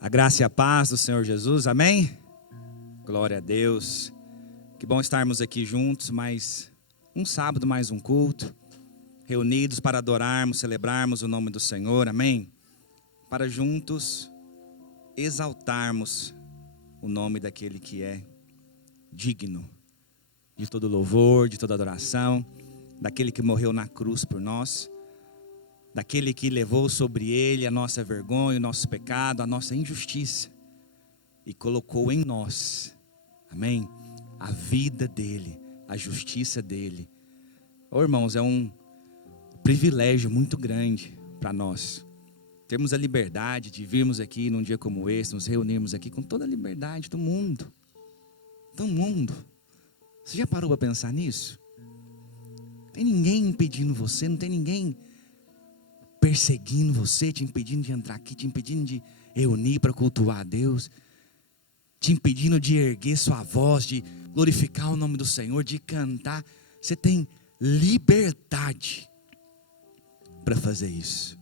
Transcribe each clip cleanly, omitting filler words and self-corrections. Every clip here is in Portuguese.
A graça e a paz do Senhor Jesus, amém? Glória a Deus. Que bom estarmos aqui juntos, mais um sábado, mais um culto, reunidos para adorarmos, celebrarmos o nome do Senhor, amém? Para juntos exaltarmos o nome daquele que é digno de todo louvor, de toda adoração, daquele que morreu na cruz por nós, daquele que levou sobre ele a nossa vergonha, o nosso pecado, a nossa injustiça e colocou em nós, amém? A vida dele, a justiça dele. Oh, irmãos, é um privilégio muito grande para nós termos a liberdade de virmos aqui num dia como esse, nos reunirmos aqui com toda a liberdade do mundo. Você já parou para pensar nisso? Não tem ninguém impedindo você, não tem ninguém perseguindo você, te impedindo de entrar aqui, te impedindo de reunir para cultuar a Deus, te impedindo de erguer sua voz, de glorificar o nome do Senhor, de cantar. Você tem liberdade para fazer isso.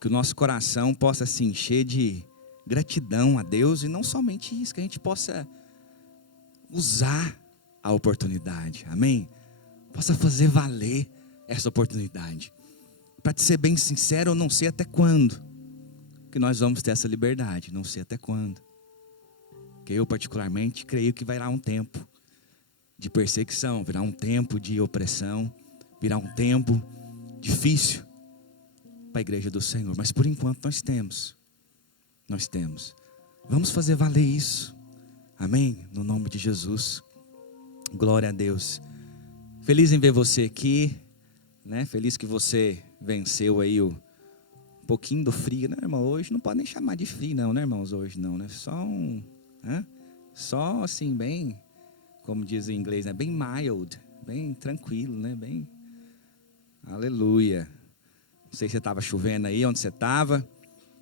Que o nosso coração possa se encher de gratidão a Deus, e não somente isso, que a gente possa usar a oportunidade, amém? Possa fazer valer essa oportunidade. Para te ser bem sincero, eu não sei até quando que nós vamos ter essa liberdade, não sei até quando. Porque eu particularmente creio que virá um tempo de perseguição, virá um tempo de opressão, virá um tempo difícil para a igreja do Senhor. Mas por enquanto nós temos. Vamos fazer valer isso, amém? No nome de Jesus, glória a Deus. Feliz em ver você aqui, né? Feliz que você venceu aí um pouquinho do frio, né, irmão? Hoje não pode nem chamar de frio não, né, irmãos? Hoje não, né? Só assim, bem, como diz em inglês, né? Bem mild, bem tranquilo, né? Bem, aleluia. Não sei se estava chovendo aí, onde você estava,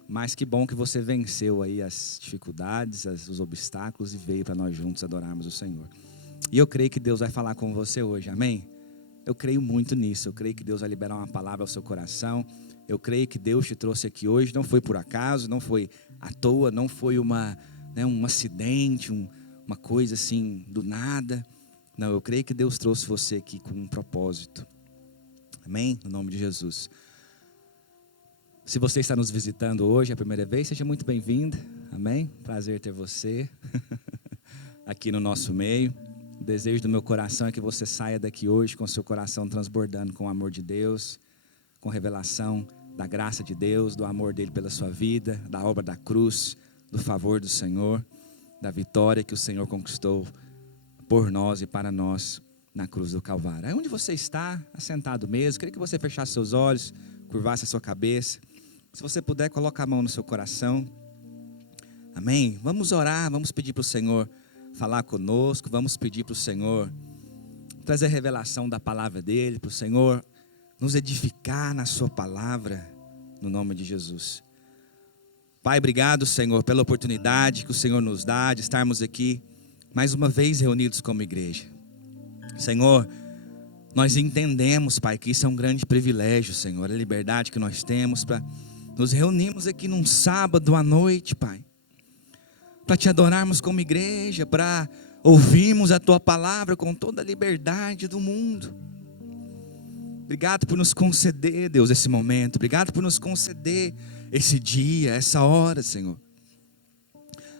mas que bom que você venceu aí as dificuldades, os obstáculos e veio para nós juntos adorarmos o Senhor. E eu creio que Deus vai falar com você hoje, amém? Eu creio muito nisso, eu creio que Deus vai liberar uma palavra ao seu coração. Eu creio que Deus te trouxe aqui hoje, não foi por acaso, não foi à toa, não foi um acidente, uma coisa assim do nada. Não, eu creio que Deus trouxe você aqui com um propósito, amém? No nome de Jesus. Se você está nos visitando hoje, a primeira vez, seja muito bem-vinda, amém? Prazer ter você aqui no nosso meio. O desejo do meu coração é que você saia daqui hoje com seu coração transbordando com o amor de Deus, com revelação da graça de Deus, do amor dele pela sua vida, da obra da cruz, do favor do Senhor, da vitória que o Senhor conquistou por nós e para nós na cruz do Calvário. Aí onde você está, assentado mesmo, queria que você fechasse seus olhos, curvasse a sua cabeça. Se você puder, coloque a mão no seu coração. Amém? Vamos orar, vamos pedir para o Senhor falar conosco, vamos pedir para o Senhor trazer revelação da palavra dele, para o Senhor nos edificar na sua palavra, no nome de Jesus. Pai, obrigado, Senhor, pela oportunidade que o Senhor nos dá de estarmos aqui mais uma vez reunidos como igreja. Senhor, nós entendemos, Pai, que isso é um grande privilégio, Senhor, a liberdade que nós temos para nos reunirmos aqui num sábado à noite, Pai, para te adorarmos como igreja, para ouvirmos a tua palavra com toda a liberdade do mundo. Obrigado por nos conceder, Deus, esse momento. Obrigado por nos conceder esse dia, essa hora, Senhor.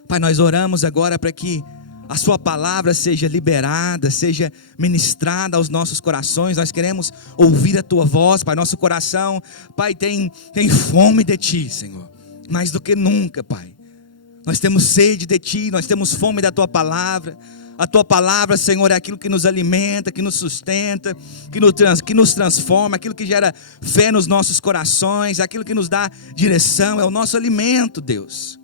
Pai, nós oramos agora para que a sua palavra seja liberada, seja ministrada aos nossos corações. Nós queremos ouvir a tua voz, Pai. Nosso coração, Pai, tem fome de ti, Senhor, mais do que nunca, Pai. Nós temos sede de ti, nós temos fome da tua palavra. A tua palavra, Senhor, é aquilo que nos alimenta, que nos sustenta, que nos transforma, aquilo que gera fé nos nossos corações, aquilo que nos dá direção, é o nosso alimento, Deus.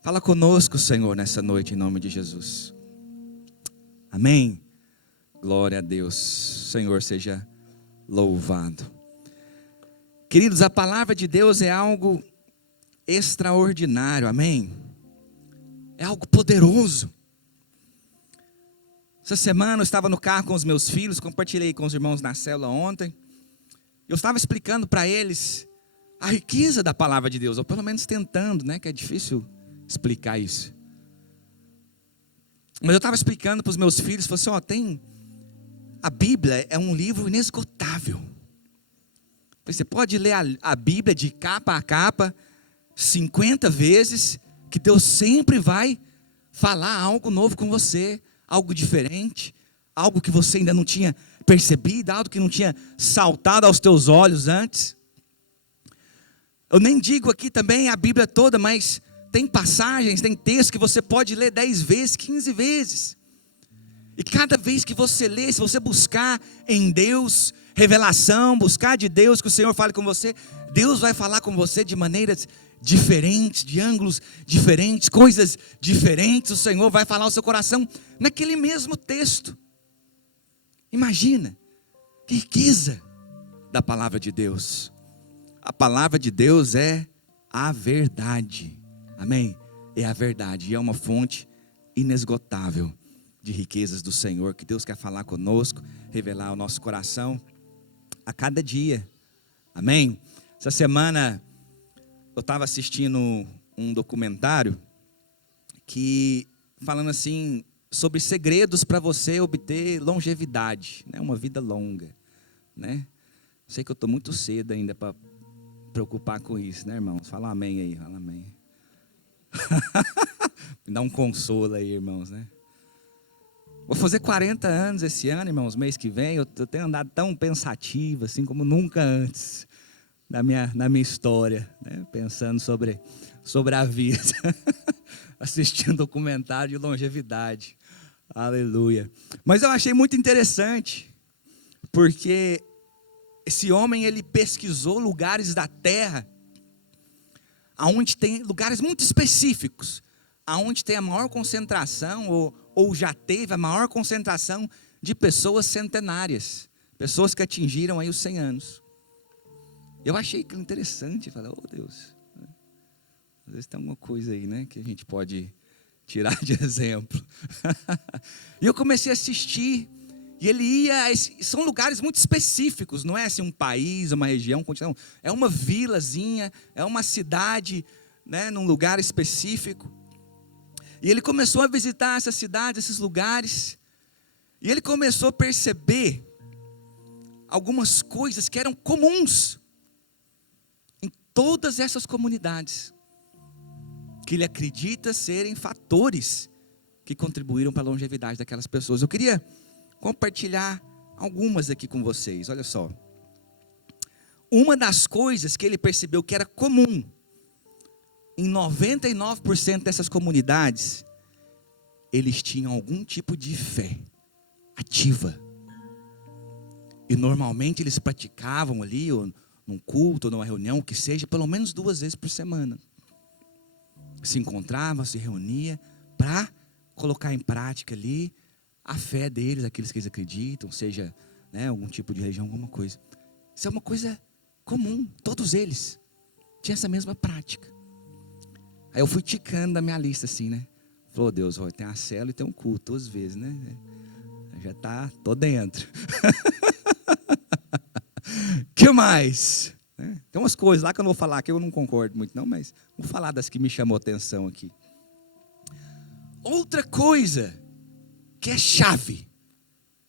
Fala conosco, Senhor, nessa noite, em nome de Jesus. Amém. Glória a Deus. Senhor, seja louvado. Queridos, a palavra de Deus é algo extraordinário, amém? É algo poderoso. Essa semana eu estava no carro com os meus filhos, compartilhei com os irmãos na célula ontem. Eu estava explicando para eles a riqueza da palavra de Deus, ou pelo menos tentando, né? Que é difícil explicar isso. Mas eu estava explicando para os meus filhos, falei assim, a Bíblia é um livro inesgotável. Você pode ler a Bíblia de capa a capa 50 vezes, que Deus sempre vai falar algo novo com você, algo diferente, algo que você ainda não tinha percebido, algo que não tinha saltado aos teus olhos antes. Eu nem digo aqui também a Bíblia toda, mas tem passagens, tem textos que você pode ler 10 vezes, 15 vezes. E cada vez que você lê, se você buscar em Deus revelação, buscar de Deus que o Senhor fale com você, Deus vai falar com você de maneiras diferentes, de ângulos diferentes, coisas diferentes. O Senhor vai falar ao seu coração naquele mesmo texto. Imagina, que riqueza da palavra de Deus. A palavra de Deus é a verdade. Amém? É a verdade e é uma fonte inesgotável de riquezas do Senhor, que Deus quer falar conosco, revelar ao nosso coração a cada dia. Amém? Essa semana eu estava assistindo um documentário que falando assim sobre segredos para você obter longevidade, né? Uma vida longa, né? Sei que eu estou muito cedo ainda para preocupar com isso, né, irmãos? Fala amém aí, fala amém. Me dá um consolo aí, irmãos, né? Vou fazer 40 anos esse ano, irmãos, mês que vem. Eu tenho andado tão pensativo, assim como nunca antes na minha história, né? Pensando sobre a vida, assistindo documentário de longevidade. Aleluia. Mas eu achei muito interessante, porque esse homem, ele pesquisou lugares da terra, aonde tem lugares muito específicos, aonde tem a maior concentração, ou já teve a maior concentração de pessoas centenárias, pessoas que atingiram aí os 100 anos. Eu achei aquilo interessante, falei, oh Deus, às vezes tem alguma coisa aí, né, que a gente pode tirar de exemplo. E eu comecei a assistir, e ele ia, são lugares muito específicos, não é assim um país, uma região, um continente, é uma vilazinha, é uma cidade, né, num lugar específico. E ele começou a visitar essas cidades, esses lugares, e ele começou a perceber algumas coisas que eram comuns em todas essas comunidades, que ele acredita serem fatores que contribuíram para a longevidade daquelas pessoas. Eu queria compartilhar algumas aqui com vocês, olha só. Uma das coisas que ele percebeu que era comum em 99% dessas comunidades, eles tinham algum tipo de fé ativa. E normalmente eles praticavam ali, ou num culto, ou numa reunião, o que seja, pelo menos 2 vezes por semana. Se encontrava, se reunia para colocar em prática ali a fé deles, aqueles que eles acreditam, seja, né, algum tipo de religião, alguma coisa. Isso é uma coisa comum, todos eles tinham essa mesma prática. Aí eu fui ticando da minha lista assim, né? Falou, Deus, ó, tem a célula e tem um culto 2 vezes, né? Já tô dentro. Que mais? Tem umas coisas lá que eu não vou falar, que eu não concordo muito não, mas vou falar das que me chamou a atenção aqui. Outra coisa que é chave.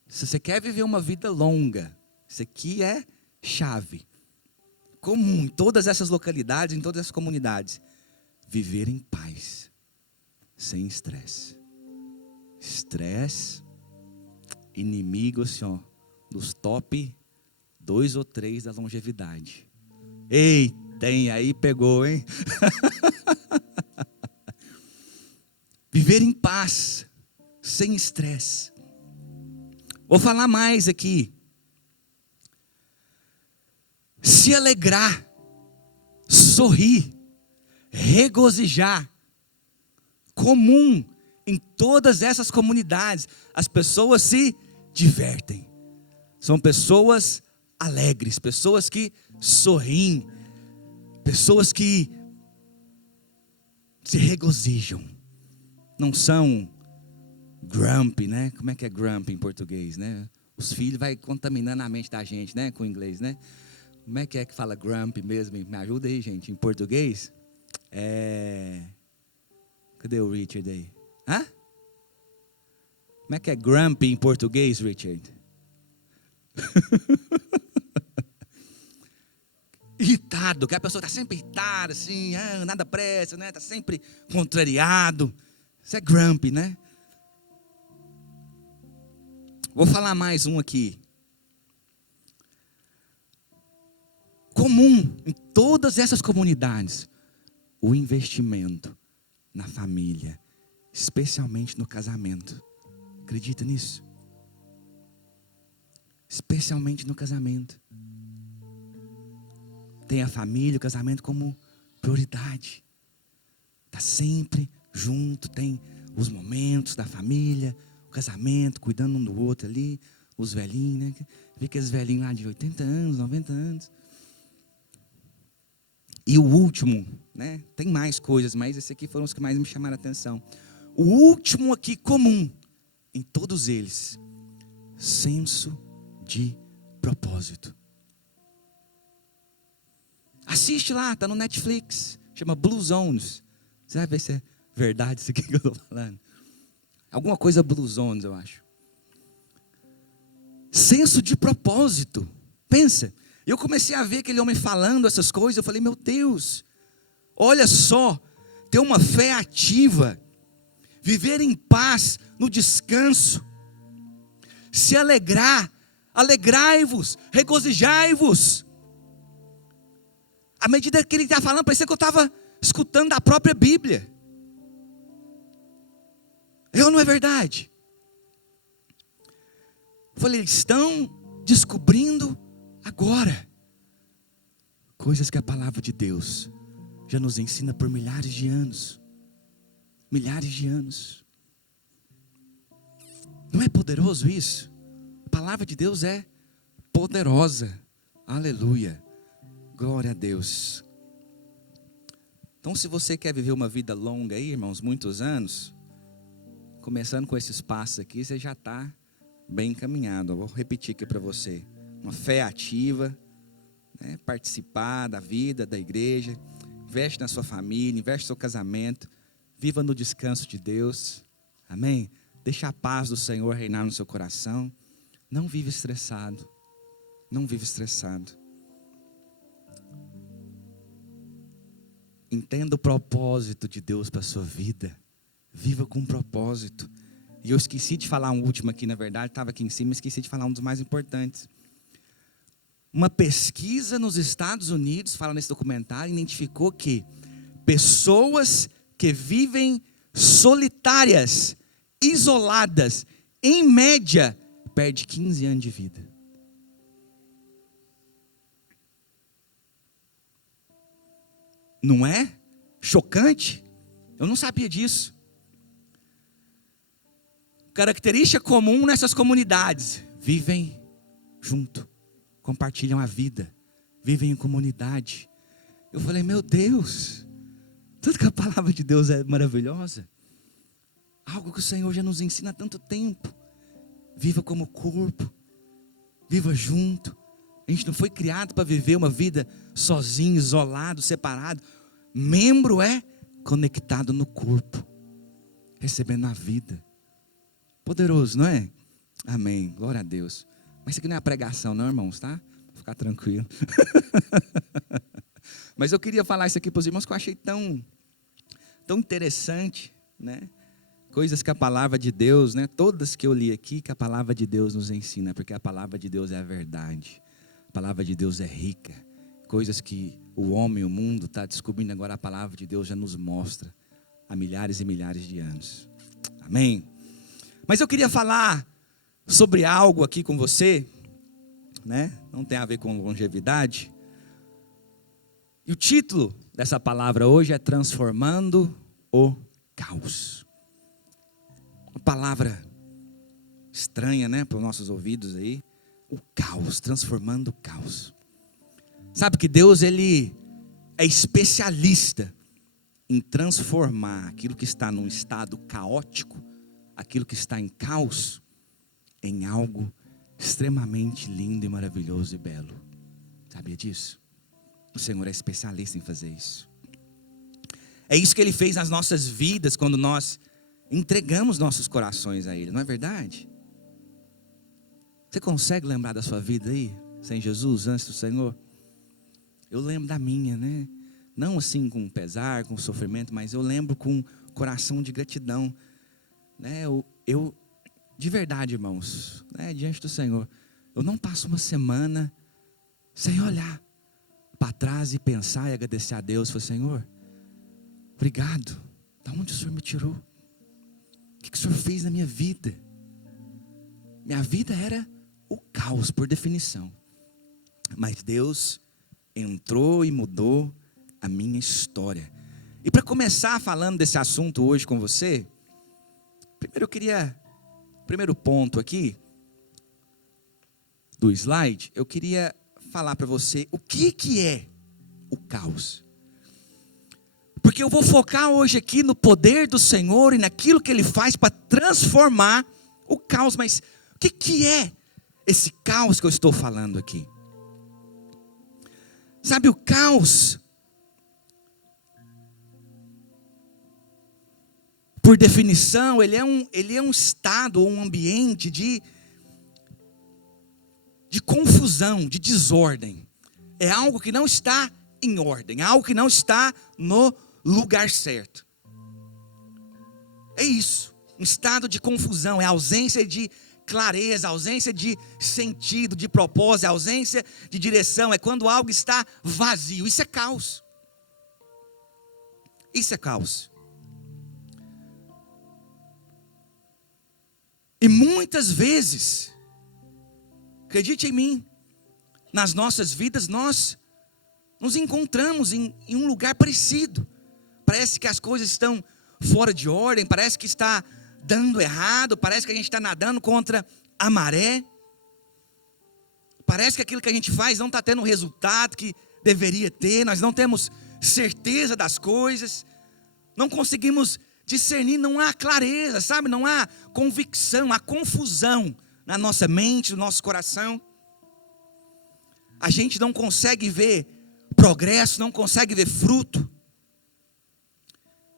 Se você quer viver uma vida longa, isso aqui é chave. Comum em todas essas localidades, em todas essas comunidades. Viver em paz, sem estresse. Estresse, inimigo assim, ó, dos top 2 ou 3 da longevidade. Ei, tem aí, pegou, hein? Viver em paz, sem estresse. Vou falar mais aqui. Se alegrar, sorrir, regozijar. Comum em todas essas comunidades, as pessoas se divertem. São pessoas alegres, pessoas que sorriem, pessoas que se regozijam. Não são grumpy, né? Como é que é grumpy em português, né? Os filhos vai contaminando a mente da gente, né? Com o inglês, né? Como é que fala grumpy mesmo? Me ajuda aí, gente, em português. Cadê o Richard aí? Hã? Como é que é grumpy em português, Richard? Irritado, que a pessoa está sempre irritada, assim, nada pressa, né? Está sempre contrariado. Isso é grumpy, né? Vou falar mais um aqui. Comum em todas essas comunidades, o investimento na família, especialmente no casamento. Acredita nisso? Especialmente no casamento. Tem a família, o casamento como prioridade. Está sempre junto, tem os momentos da família, o casamento, cuidando um do outro ali, os velhinhos, né? Vê aqueles velhinhos lá de 80 anos, 90 anos. E o último, né? Tem mais coisas, mas esses aqui foram os que mais me chamaram a atenção. O último aqui comum, em todos eles, senso de propósito. Assiste lá, está no Netflix, chama Blue Zones. Você vai ver se é verdade isso aqui que eu estou falando. Alguma coisa Blue Zones, eu acho. Senso de propósito. Pensa, eu comecei a ver aquele homem falando essas coisas, eu falei, meu Deus, olha só, ter uma fé ativa, viver em paz, no descanso, se alegrar, alegrai-vos, regozijai-vos. À medida que ele está falando, parecia que eu estava escutando a própria Bíblia. É ou não é verdade? Eu falei, eles estão descobrindo agora coisas que a palavra de Deus já nos ensina por milhares de anos. Milhares de anos. Não é poderoso isso? A palavra de Deus é poderosa. Aleluia. Glória a Deus. Então, se você quer viver uma vida longa aí, irmãos, muitos anos, começando com esses passos aqui, você já está bem encaminhado. Eu vou repetir aqui para você. Uma fé ativa, né? Participar da vida, da igreja, investe na sua família, investe no seu casamento, viva no descanso de Deus, amém? Deixa a paz do Senhor reinar no seu coração, não vive estressado, não vive estressado. Entenda o propósito de Deus para a sua vida, viva com um propósito. E eu esqueci de falar um último aqui, na verdade, estava aqui em cima, esqueci de falar um dos mais importantes. Uma pesquisa nos Estados Unidos, fala nesse documentário, identificou que pessoas que vivem solitárias, isoladas, em média, perdem 15 anos de vida. Não é chocante? Eu não sabia disso. Característica comum nessas comunidades: vivem junto, compartilham a vida, vivem em comunidade. Eu falei, meu Deus, tudo que a palavra de Deus é maravilhosa. Algo que o Senhor já nos ensina há tanto tempo. Viva como corpo, viva junto. A gente não foi criado para viver uma vida sozinho, isolado, separado. Membro é conectado no corpo, recebendo a vida. Poderoso, não é? Amém, glória a Deus. Mas isso aqui não é a pregação não, irmãos, tá? Vou ficar tranquilo. Mas eu queria falar isso aqui para os irmãos que eu achei tão interessante, né? Coisas que a palavra de Deus, né? Todas que eu li aqui, que a palavra de Deus nos ensina, porque a palavra de Deus é a verdade. A palavra de Deus é rica. Coisas que o homem, o mundo está descobrindo agora, a palavra de Deus já nos mostra há milhares e milhares de anos. Amém? Mas eu queria falar sobre algo aqui com você, né? Não tem a ver com longevidade. E o título dessa palavra hoje é Transformando o Caos. Uma palavra estranha, né, para os nossos ouvidos aí. O caos, transformando o caos. Sabe que Deus, Ele é especialista em transformar aquilo que está num estado caótico, aquilo que está em caos, em algo extremamente lindo e maravilhoso e belo. Sabia disso? O Senhor é especialista em fazer isso. É isso que Ele fez nas nossas vidas quando nós entregamos nossos corações a Ele, não é verdade? Você consegue lembrar da sua vida aí, sem Jesus, antes do Senhor? Eu lembro da minha, né? Não assim com pesar, com sofrimento, mas eu lembro com coração de gratidão, né? Eu de verdade, irmãos, né? Diante do Senhor, eu não passo uma semana sem olhar para trás e pensar e agradecer a Deus. Falei, Senhor, obrigado. Da onde o Senhor me tirou? O que o Senhor fez na minha vida? Minha vida era o caos, por definição. Mas Deus entrou e mudou a minha história. E para começar falando desse assunto hoje com você, primeiro ponto aqui do slide, eu queria falar para você o que é o caos. Porque eu vou focar hoje aqui no poder do Senhor e naquilo que Ele faz para transformar o caos. Mas o que é esse caos que eu estou falando aqui? Sabe, o caos, por definição, ele é um estado ou um ambiente de confusão, de desordem. É algo que não está em ordem, é algo que não está no lugar certo. É isso, um estado de confusão, é a ausência de clareza, a ausência de sentido, de propósito, a ausência de direção. É quando algo está vazio. Isso é caos. Isso é caos. E muitas vezes, acredite em mim, nas nossas vidas nós nos encontramos em um lugar parecido. Parece que as coisas estão fora de ordem, parece que está dando errado, parece que a gente está nadando contra a maré. Parece que aquilo que a gente faz não está tendo o resultado que deveria ter. Nós não temos certeza das coisas, não conseguimos discernir, não há clareza, sabe? Não há convicção, há confusão na nossa mente, no nosso coração. A gente não consegue ver progresso, não consegue ver fruto.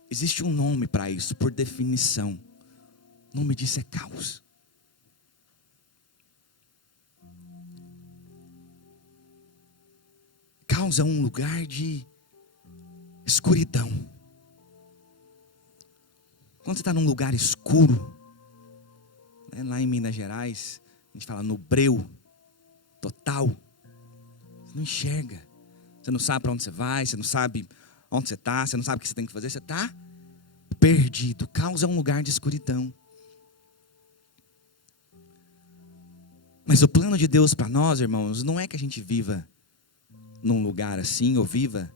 Existe um nome para isso, por definição. O nome disso é caos. Caos é um lugar de escuridão. Quando você está num lugar escuro, né, lá em Minas Gerais, a gente fala no breu total. Você não enxerga. Você não sabe para onde você vai, você não sabe onde você está, você não sabe o que você tem que fazer, você está perdido. Caos é um lugar de escuridão. Mas o plano de Deus para nós, irmãos, não é que a gente viva num lugar assim ou viva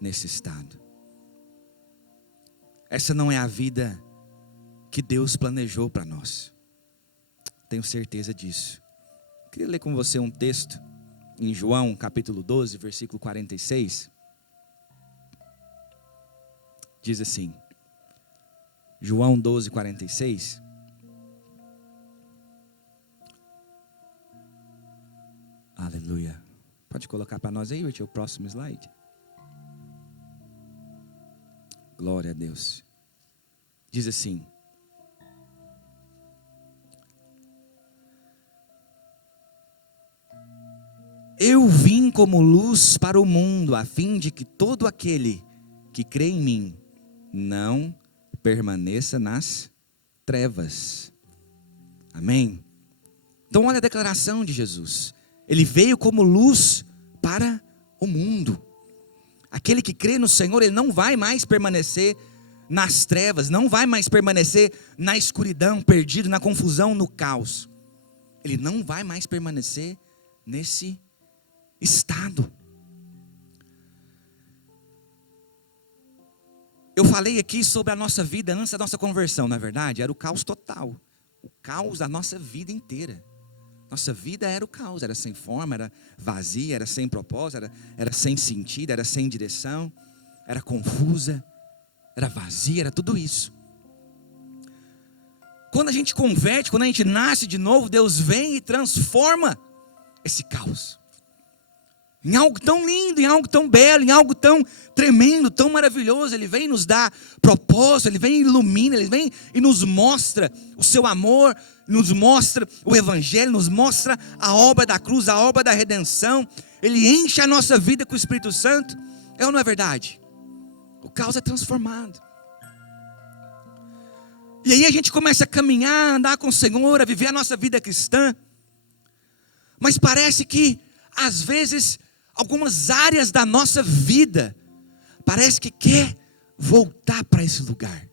nesse estado. Essa não é a vida que Deus planejou para nós. Tenho certeza disso. Queria ler com você um texto em João capítulo 12, versículo 46. Diz assim, João 12, 46. Aleluia. Pode colocar para nós aí, Richard, o próximo slide. Glória a Deus. Diz assim: eu vim como luz para o mundo, a fim de que todo aquele que crê em mim não permaneça nas trevas. Amém? Então olha a declaração de Jesus. Ele veio como luz para o mundo. Aquele que crê no Senhor, ele não vai mais permanecer nas trevas, não vai mais permanecer na escuridão, perdido, na confusão, no caos. Ele não vai mais permanecer nesse estado. Eu falei aqui sobre a nossa vida antes da nossa conversão, na verdade, era o caos total. O caos da nossa vida inteira. Nossa vida era o caos, era sem forma, era vazia, era sem propósito, era sem sentido, era sem direção, era confusa, era vazia, era tudo isso. Quando a gente converte, quando a gente nasce de novo, Deus vem e transforma esse caos. Em algo tão lindo, em algo tão belo, em algo tão tremendo, tão maravilhoso. Ele vem nos dar propósito, Ele vem e ilumina, Ele vem e nos mostra o seu amor, nos mostra o Evangelho, nos mostra a obra da cruz, a obra da redenção. Ele enche a nossa vida com o Espírito Santo. É ou não é verdade? O caos é transformado. E aí a gente começa a caminhar, a andar com o Senhor, a viver a nossa vida cristã. Mas parece que, às vezes, algumas áreas da nossa vida, parece que quer voltar para esse lugar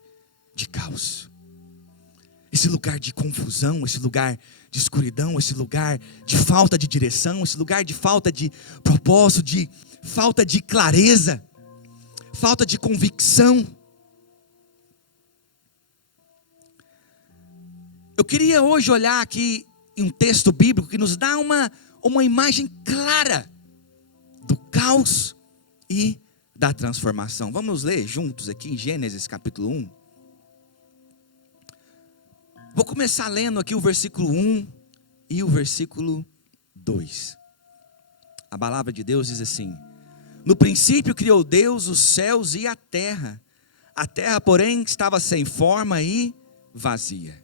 de caos. Esse lugar de confusão, esse lugar de escuridão, esse lugar de falta de direção, esse lugar de falta de propósito, de falta de clareza, falta de convicção. Eu queria hoje olhar aqui em um texto bíblico que nos dá uma imagem clara do caos e da transformação. Vamos ler juntos aqui em Gênesis capítulo 1. Vou começar lendo aqui o versículo 1 e o versículo 2. A palavra de Deus diz assim: no princípio criou Deus os céus e a terra. A terra, porém, estava sem forma e vazia.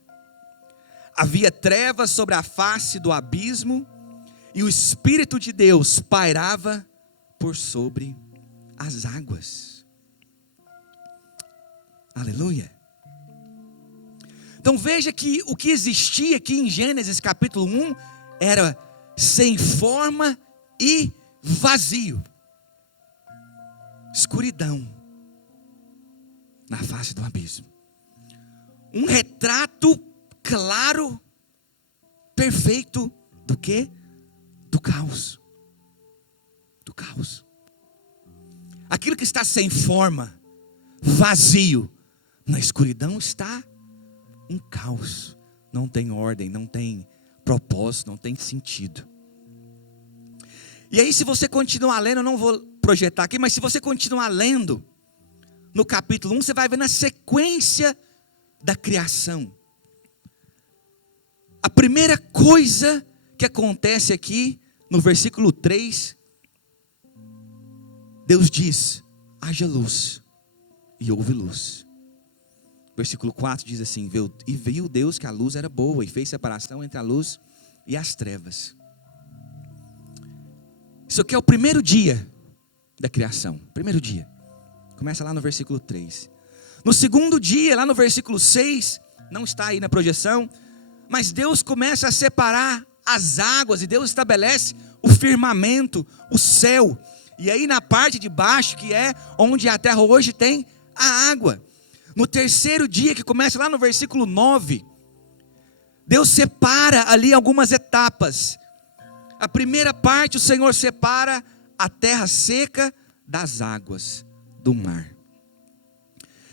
Havia trevas sobre a face do abismo, e o Espírito de Deus pairava por sobre as águas. Aleluia. Então veja que o que existia aqui em Gênesis capítulo 1 era sem forma e vazio. Escuridão na face do abismo. Um retrato claro, perfeito do quê? Do caos. Do caos. Aquilo que está sem forma, vazio, na escuridão está um caos. Não tem ordem, não tem propósito, não tem sentido. E aí, se você continuar lendo, eu não vou projetar aqui, mas se você continuar lendo no capítulo 1, você vai ver na sequência da criação. A primeira coisa que acontece aqui no versículo 3, Deus diz: haja luz, e houve luz. Versículo 4 diz assim: e viu Deus que a luz era boa, e fez separação entre a luz e as trevas. Isso aqui é o primeiro dia da criação. Primeiro dia. Começa lá no versículo 3. No segundo dia, lá no versículo 6, não está aí na projeção, mas Deus começa a separar as águas, e Deus estabelece o firmamento, o céu. E aí na parte de baixo, que é onde a terra hoje tem a água. No terceiro dia, que começa lá no versículo 9, Deus separa ali algumas etapas. A primeira parte, o Senhor separa a terra seca das águas do mar.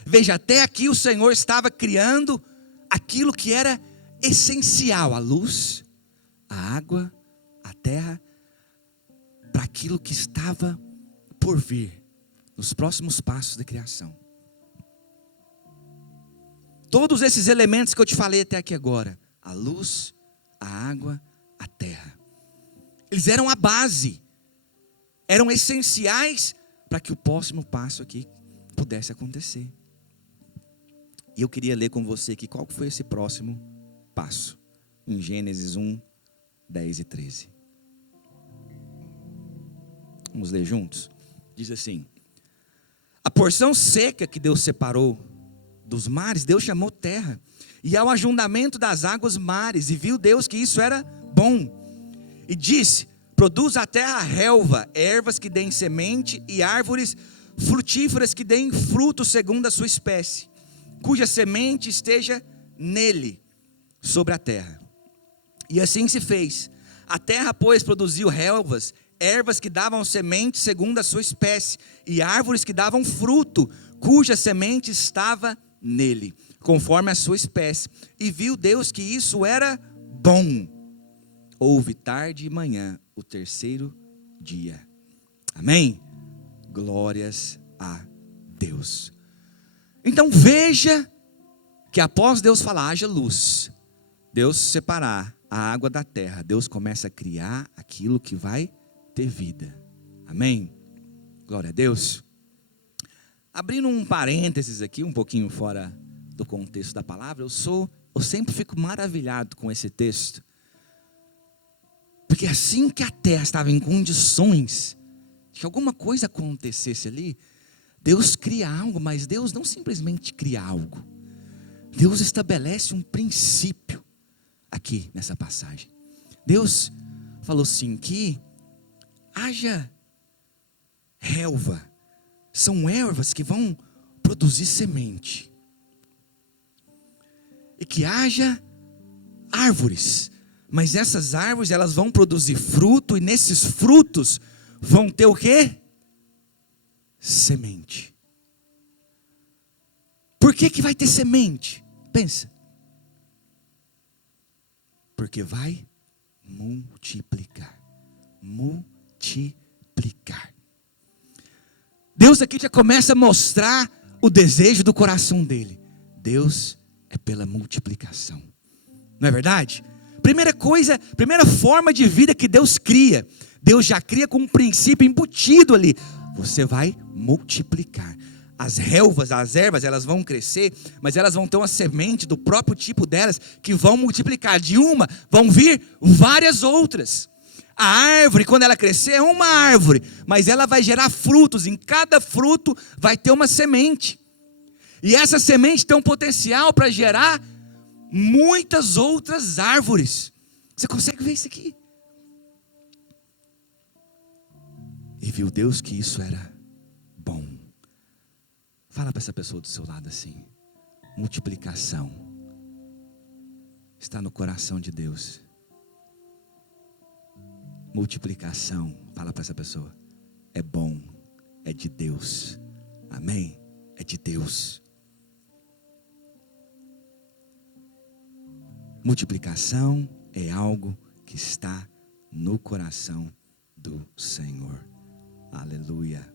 Veja, até aqui o Senhor estava criando aquilo que era essencial: a luz, a água, a terra, para aquilo que estava por vir, nos próximos passos da criação. Todos esses elementos que eu te falei até aqui agora, a luz, a água, a terra, eles eram a base, eram essenciais para que o próximo passo aqui pudesse acontecer. E eu queria ler com você aqui qual foi esse próximo passo, em Gênesis 1, 10 e 13. Vamos ler juntos? Diz assim: a porção seca que Deus separou dos mares, Deus chamou terra, e ao ajuntamento das águas mares, e viu Deus que isso era bom, e disse: produz a terra relva, ervas que deem semente, e árvores frutíferas que deem fruto segundo a sua espécie, cuja semente esteja nele, sobre a terra. E assim se fez. A terra, pois, produziu relvas, ervas que davam semente segundo a sua espécie, e árvores que davam fruto, cuja semente estava nele, conforme a sua espécie. E viu Deus que isso era bom. Houve tarde e manhã, o terceiro dia. Amém? Glórias a Deus. Então veja que após Deus falar, haja luz, Deus separar a água da terra, Deus começa a criar aquilo que vai ter vida. Amém? Glória a Deus. Abrindo um parênteses aqui, um pouquinho fora do contexto da palavra, eu sempre fico maravilhado com esse texto. Porque assim que a terra estava em condições de que alguma coisa acontecesse ali, Deus cria algo, mas Deus não simplesmente cria algo. Deus estabelece um princípio aqui nessa passagem. Deus falou assim, que haja relva. São ervas que vão produzir semente. E que haja árvores. Mas essas árvores, elas vão produzir fruto. E nesses frutos vão ter o quê? Semente. Por que vai ter semente? Pensa. Porque vai multiplicar. Multiplicar. Deus aqui já começa a mostrar o desejo do coração dele. Deus é pela multiplicação. Não é verdade? Primeira coisa, primeira forma de vida que Deus cria. Deus já cria com um princípio embutido ali. Você vai multiplicar. As relvas, as ervas, elas vão crescer, mas elas vão ter uma semente do próprio tipo delas que vão multiplicar. De uma, vão vir várias outras. A árvore, quando ela crescer, é uma árvore, mas ela vai gerar frutos. Em cada fruto vai ter uma semente. E essa semente tem um potencial para gerar muitas outras árvores. Você consegue ver isso aqui? E viu Deus que isso era bom. Fala para essa pessoa do seu lado assim: multiplicação está no coração de Deus. Multiplicação, fala para essa pessoa, é bom, é de Deus. Amém? É de Deus. Multiplicação é algo que está no coração do Senhor. Aleluia.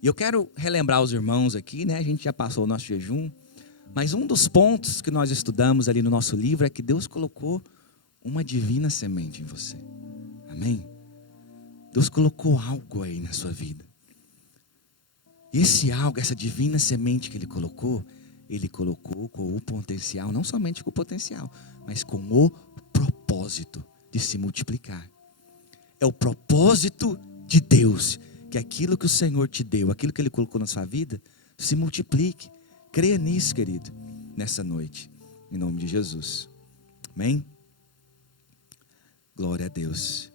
E eu quero relembrar os irmãos aqui, né? A gente já passou o nosso jejum, mas um dos pontos que nós estudamos ali no nosso livro é que Deus colocou uma divina semente em você. Amém? Deus colocou algo aí na sua vida. E esse algo, essa divina semente que Ele colocou com o potencial, não somente com o potencial, mas com o propósito de se multiplicar. É o propósito de Deus, que aquilo que o Senhor te deu, aquilo que Ele colocou na sua vida, se multiplique. Creia nisso, querido, nessa noite, em nome de Jesus. Amém? Glória a Deus.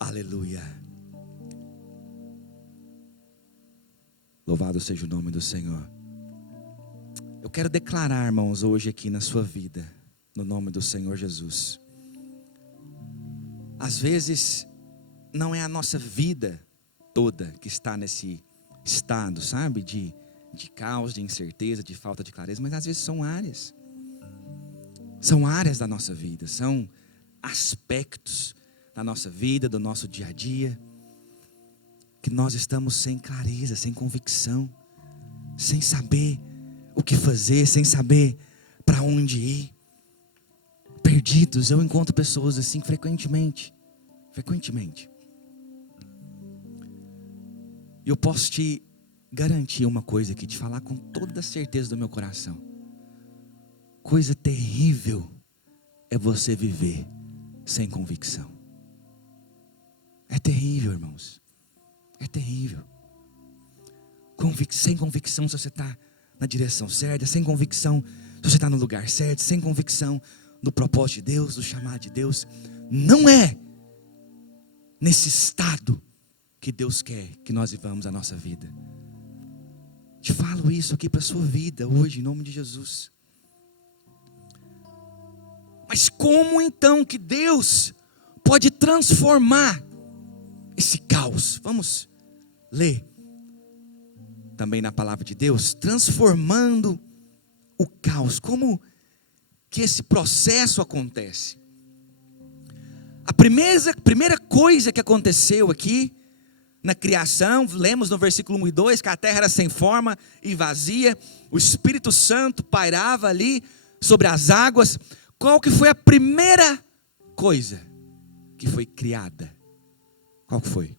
Aleluia. Louvado seja o nome do Senhor. Eu quero declarar, irmãos, hoje aqui na sua vida, no nome do Senhor Jesus. Às vezes, não é a nossa vida toda que está nesse estado, sabe? De caos, de incerteza, de falta de clareza, mas às vezes são áreas. São áreas da nossa vida, são aspectos da nossa vida, do nosso dia a dia, que nós estamos sem clareza, sem convicção, sem saber o que fazer, sem saber para onde ir, perdidos. Eu encontro pessoas assim frequentemente. E eu posso te garantir uma coisa aqui, te falar com toda a certeza do meu coração. Coisa terrível é você viver sem convicção. É terrível, irmãos. É terrível. Sem convicção se você está na direção certa, sem convicção se você está no lugar certo, sem convicção do propósito de Deus, do chamado de Deus. Não é nesse estado que Deus quer que nós vivamos a nossa vida. Te falo isso aqui para a sua vida hoje, em nome de Jesus. Mas como então que Deus pode transformar esse caos? Vamos ler também na palavra de Deus, transformando o caos. Como que esse processo acontece? A primeira coisa que aconteceu aqui na criação, lemos no versículo 1 e 2, que a terra era sem forma e vazia, o Espírito Santo pairava ali sobre as águas. Qual que foi a primeira coisa que foi criada? Qual que foi?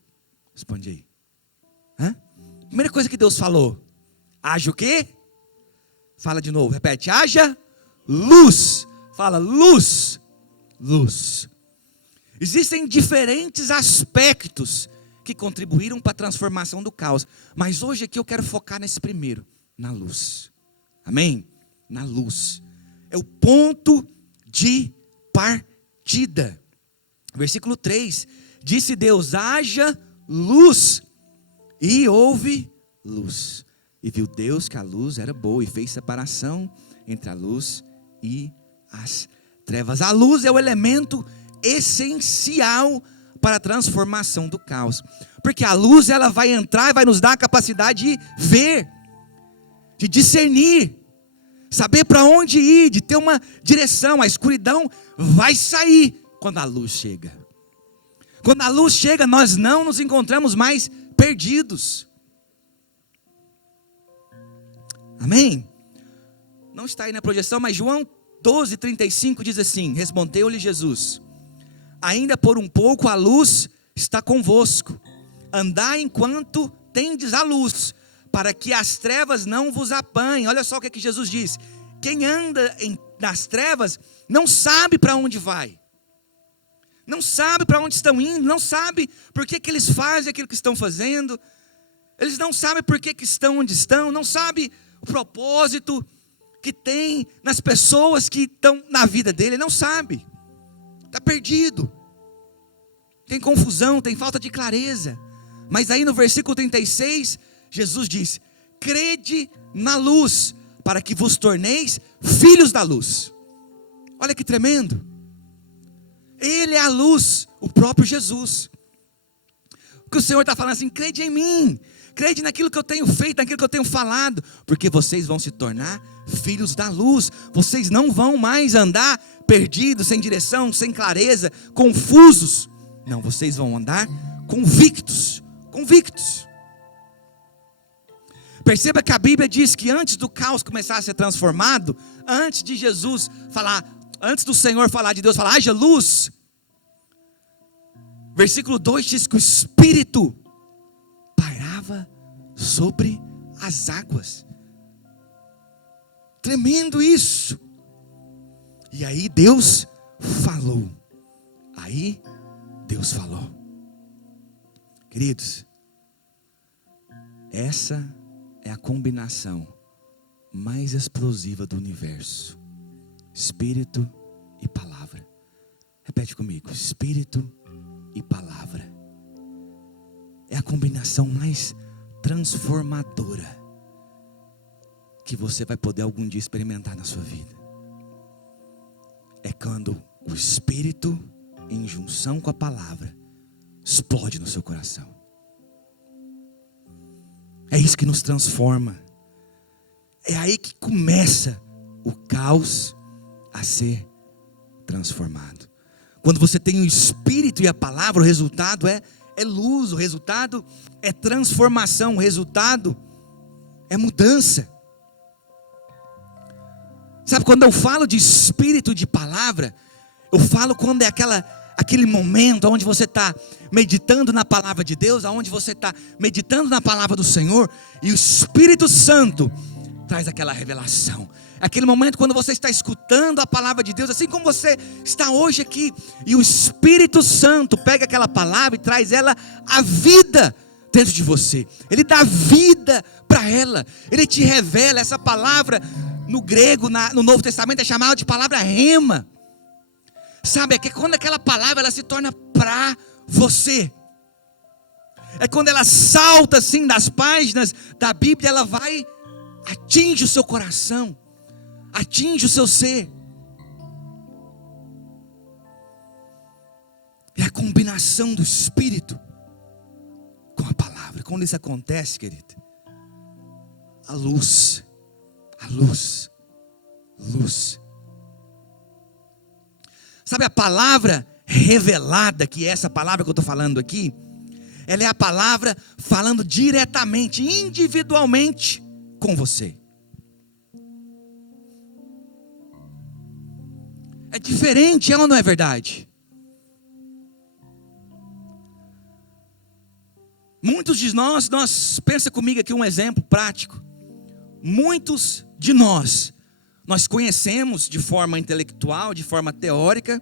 Responde aí. Hã? Primeira coisa que Deus falou. Haja o quê? Fala de novo, repete. Haja luz. Fala luz. Luz. Existem diferentes aspectos que contribuíram para a transformação do caos. Mas hoje aqui eu quero focar nesse primeiro. Na luz. Amém? Na luz. É o ponto de partida. Versículo 3. Disse Deus, haja luz. E houve luz. E viu Deus que a luz era boa e fez separação entre a luz e as trevas. A luz é o elemento essencial para a transformação do caos. Porque a luz ela vai entrar e vai nos dar a capacidade de ver, de discernir, saber para onde ir, de ter uma direção. A escuridão vai sair quando a luz chega. Quando a luz chega, nós não nos encontramos mais perdidos. Amém? Não está aí na projeção, mas João 12:35 diz assim: respondeu-lhe Jesus: ainda por um pouco a luz está convosco. Andai enquanto tendes a luz, para que as trevas não vos apanhem. Olha só o que Jesus diz: quem anda nas trevas não sabe para onde vai, não sabe para onde estão indo, não sabe por que eles fazem aquilo que estão fazendo, eles não sabem por que estão onde estão, não sabe o propósito que tem nas pessoas que estão na vida dele, não sabe, está perdido, tem confusão, tem falta de clareza. Mas aí no versículo 36, Jesus diz: crede na luz, para que vos torneis filhos da luz. Olha que tremendo. Ele é a luz, o próprio Jesus. O que o Senhor está falando assim: crede em mim, crede naquilo que eu tenho feito, naquilo que eu tenho falado, porque vocês vão se tornar filhos da luz. Vocês não vão mais andar perdidos, sem direção, sem clareza, confusos. Não, vocês vão andar convictos. Convictos. Perceba que a Bíblia diz que antes do caos começar a ser transformado, antes de Jesus falar, antes do Senhor falar, de Deus falar, haja luz, versículo 2 diz que o Espírito pairava sobre as águas. Tremendo isso. E aí Deus falou. Aí Deus falou. Queridos, essa é a combinação mais explosiva do universo. Espírito e palavra. Repete comigo: Espírito e palavra. É a combinação mais transformadora que você vai poder algum dia experimentar na sua vida. É quando o Espírito, em junção com a palavra, explode no seu coração. É isso que nos transforma. É aí que começa o caos a ser transformado. Quando você tem o Espírito e a palavra, o resultado é luz, o resultado é transformação, o resultado é mudança. Sabe, quando eu falo de Espírito e de palavra, eu falo quando é aquele momento onde você está meditando na palavra de Deus, onde você está meditando na palavra do Senhor, e o Espírito Santo traz aquela revelação. Aquele momento quando você está escutando a palavra de Deus, assim como você está hoje aqui, e o Espírito Santo pega aquela palavra e traz ela à vida dentro de você. Ele dá vida para ela. Ele te revela. Essa palavra no grego, no Novo Testamento, é chamada de palavra rema. Sabe, é que quando aquela palavra ela se torna para você. É quando ela salta assim das páginas da Bíblia, ela vai, atinge o seu coração, atinge o seu ser. É a combinação do Espírito com a palavra. Quando isso acontece, querido, a luz, luz. Sabe, a palavra revelada, que é essa palavra que eu estou falando aqui, ela é a palavra falando diretamente, individualmente com você. É diferente, é ou não é verdade? Muitos de nós, pensa comigo aqui um exemplo prático. Muitos de nós conhecemos de forma intelectual, de forma teórica,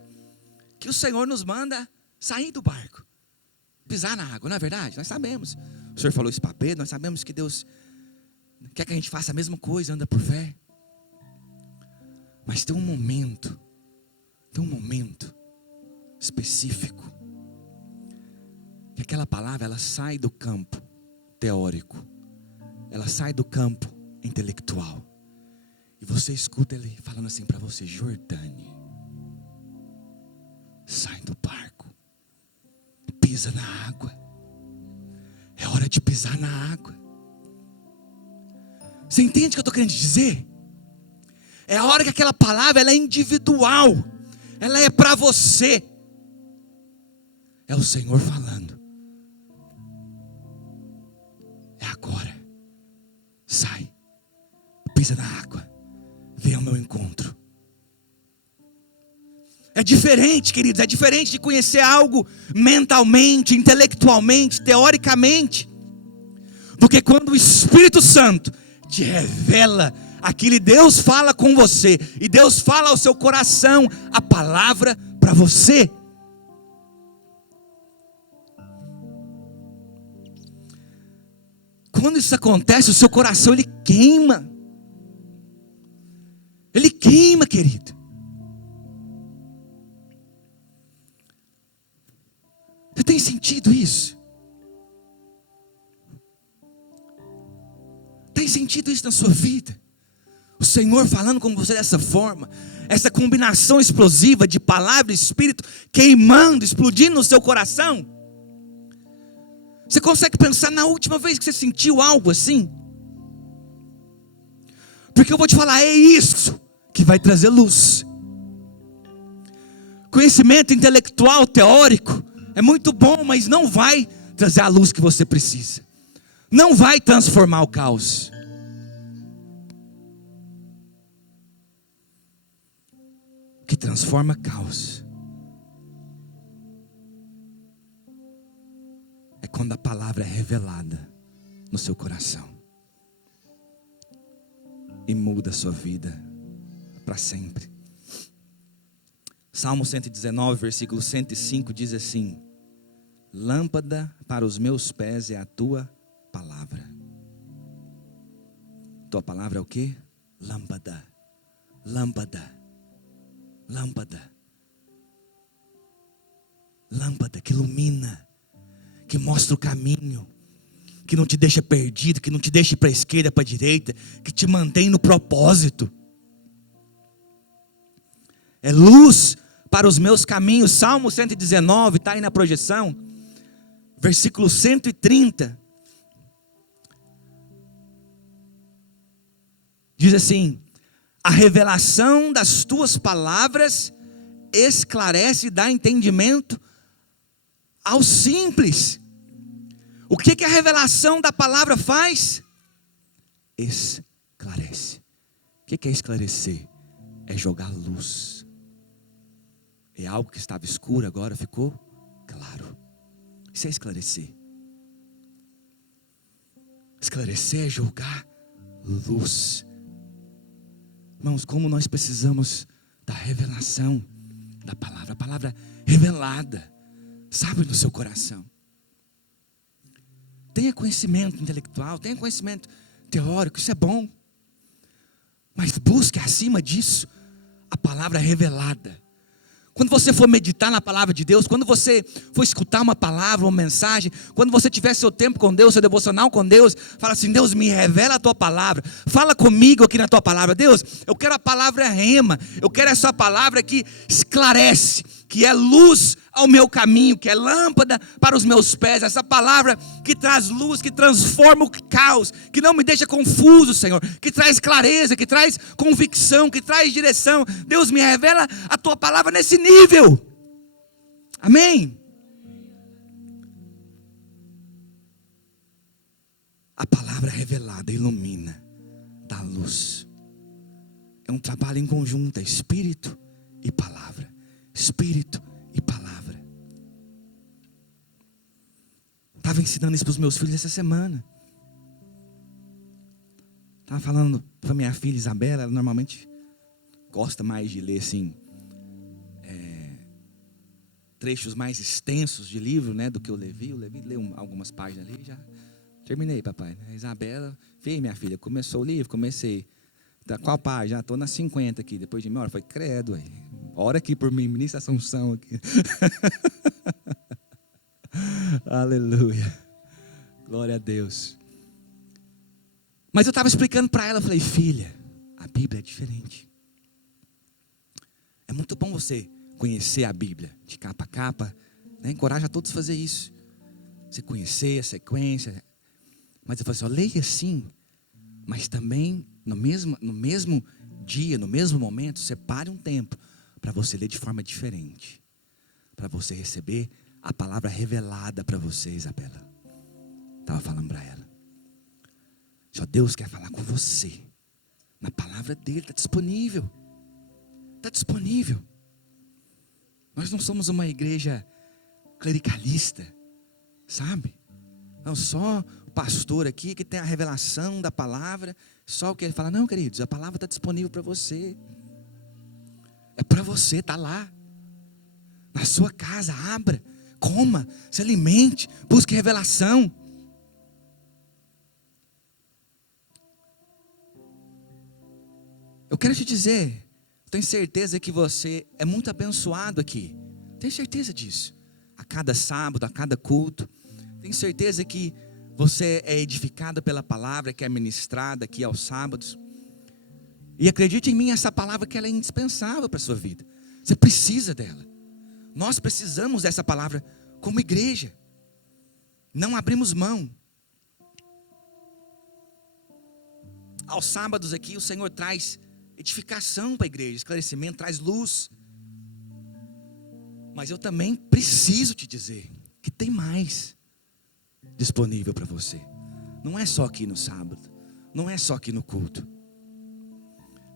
que o Senhor nos manda sair do barco, pisar na água, não é verdade? Nós sabemos. O Senhor falou isso para Pedro, nós sabemos que Deus quer que a gente faça a mesma coisa, anda por fé. Mas tem um momento específico, que aquela palavra, ela sai do campo teórico, ela sai do campo intelectual, e você escuta ele falando assim para você: Jordane, sai do barco, pisa na água, é hora de pisar na água. Você entende o que eu estou querendo dizer? É a hora que aquela palavra, ela é individual, ela é para você, é o Senhor falando: é agora, sai, pisa na água, vem ao meu encontro. É diferente, queridos, é diferente de conhecer algo mentalmente, intelectualmente, teoricamente, do que quando o Espírito Santo te revela aquilo, e Deus fala com você, e Deus fala ao seu coração a palavra para você. Quando isso acontece, o seu coração ele queima, querido. Você tem sentido isso? Tem sentido isso na sua vida? O Senhor falando com você dessa forma, essa combinação explosiva de palavra e espírito queimando, explodindo no seu coração. Você consegue pensar na última vez que você sentiu algo assim? Porque eu vou te falar, é isso que vai trazer luz. Conhecimento intelectual, teórico, é muito bom, mas não vai trazer a luz que você precisa. Não vai transformar o caos. O que transforma caos é quando a palavra é revelada no seu coração e muda a sua vida para sempre. Salmo 119, versículo 105 diz assim: lâmpada para os meus pés é a tua palavra. Tua palavra é o quê? Lâmpada. Lâmpada. Lâmpada. Lâmpada que ilumina, que mostra o caminho, que não te deixa perdido, que não te deixa para a esquerda, para a direita, que te mantém no propósito. É luz para os meus caminhos. Salmo 119, está aí na projeção, versículo 130. Diz assim: a revelação das tuas palavras esclarece e dá entendimento aos simples. O que a revelação da palavra faz? Esclarece. O que é esclarecer? É jogar luz. É algo que estava escuro, agora ficou claro. Isso é esclarecer. Esclarecer é jogar luz. Irmãos, como nós precisamos da revelação da palavra. A palavra revelada, sabe, no seu coração. Tenha conhecimento intelectual, tenha conhecimento teórico, isso é bom. Mas busque acima disso a palavra revelada. Quando você for meditar na palavra de Deus, quando você for escutar uma palavra, uma mensagem, quando você tiver seu tempo com Deus, seu devocional com Deus, fala assim: Deus, me revela a tua palavra, fala comigo aqui na tua palavra. Deus, eu quero a palavra rema, eu quero essa palavra que esclarece, que é luz ao meu caminho, que é lâmpada para os meus pés, essa palavra que traz luz, que transforma o caos, que não me deixa confuso, Senhor, que traz clareza, que traz convicção, que traz direção. Deus, me revela a tua palavra nesse nível. Amém? A palavra revelada ilumina, dá luz. É um trabalho em conjunto, é espírito e palavra. Espírito e palavra. Estava ensinando isso para os meus filhos essa semana. Estava falando para minha filha Isabela, ela normalmente gosta mais de ler assim, trechos mais extensos de livro, né, do que o Levi. O Levi leu algumas páginas ali e já terminei, papai. A Isabela, veio minha filha, começou o livro, comecei. Tá, qual página? Estou na 50 aqui, depois de meia hora. Falei, credo, aí. Ora aqui por mim, ministra Assunção aqui. Aleluia. Glória a Deus. Mas eu estava explicando para ela, eu falei, filha, a Bíblia é diferente. É muito bom você conhecer a Bíblia, de capa a capa, né? Encoraja a todos a fazer isso. Você conhecer a sequência. Mas eu falei assim, leia sim, mas também no mesmo dia, no mesmo momento, separe um tempo para você ler de forma diferente. Para você receber a palavra revelada para você, Isabela. Estava falando para ela. Só Deus quer falar com você. Na palavra dele, está disponível. Está disponível. Nós não somos uma igreja clericalista, sabe? Não, só o pastor aqui que tem a revelação da palavra, só o que ele fala. Não, queridos, a palavra está disponível para você. É para você, está lá. Na sua casa, abra, coma, se alimente, busque revelação. Eu quero te dizer, tenho certeza que você é muito abençoado aqui. Tenho certeza disso. A cada sábado, a cada culto. Tenho certeza que você é edificado pela palavra que é ministrada aqui aos sábados. E acredite em mim, essa palavra que ela é indispensável para a sua vida. Você precisa dela. Nós precisamos dessa palavra como igreja. Não abrimos mão. Aos sábados aqui o Senhor traz edificação para a igreja, esclarecimento, traz luz. Mas eu também preciso te dizer que tem mais disponível para você. Não é só aqui no sábado, não é só aqui no culto.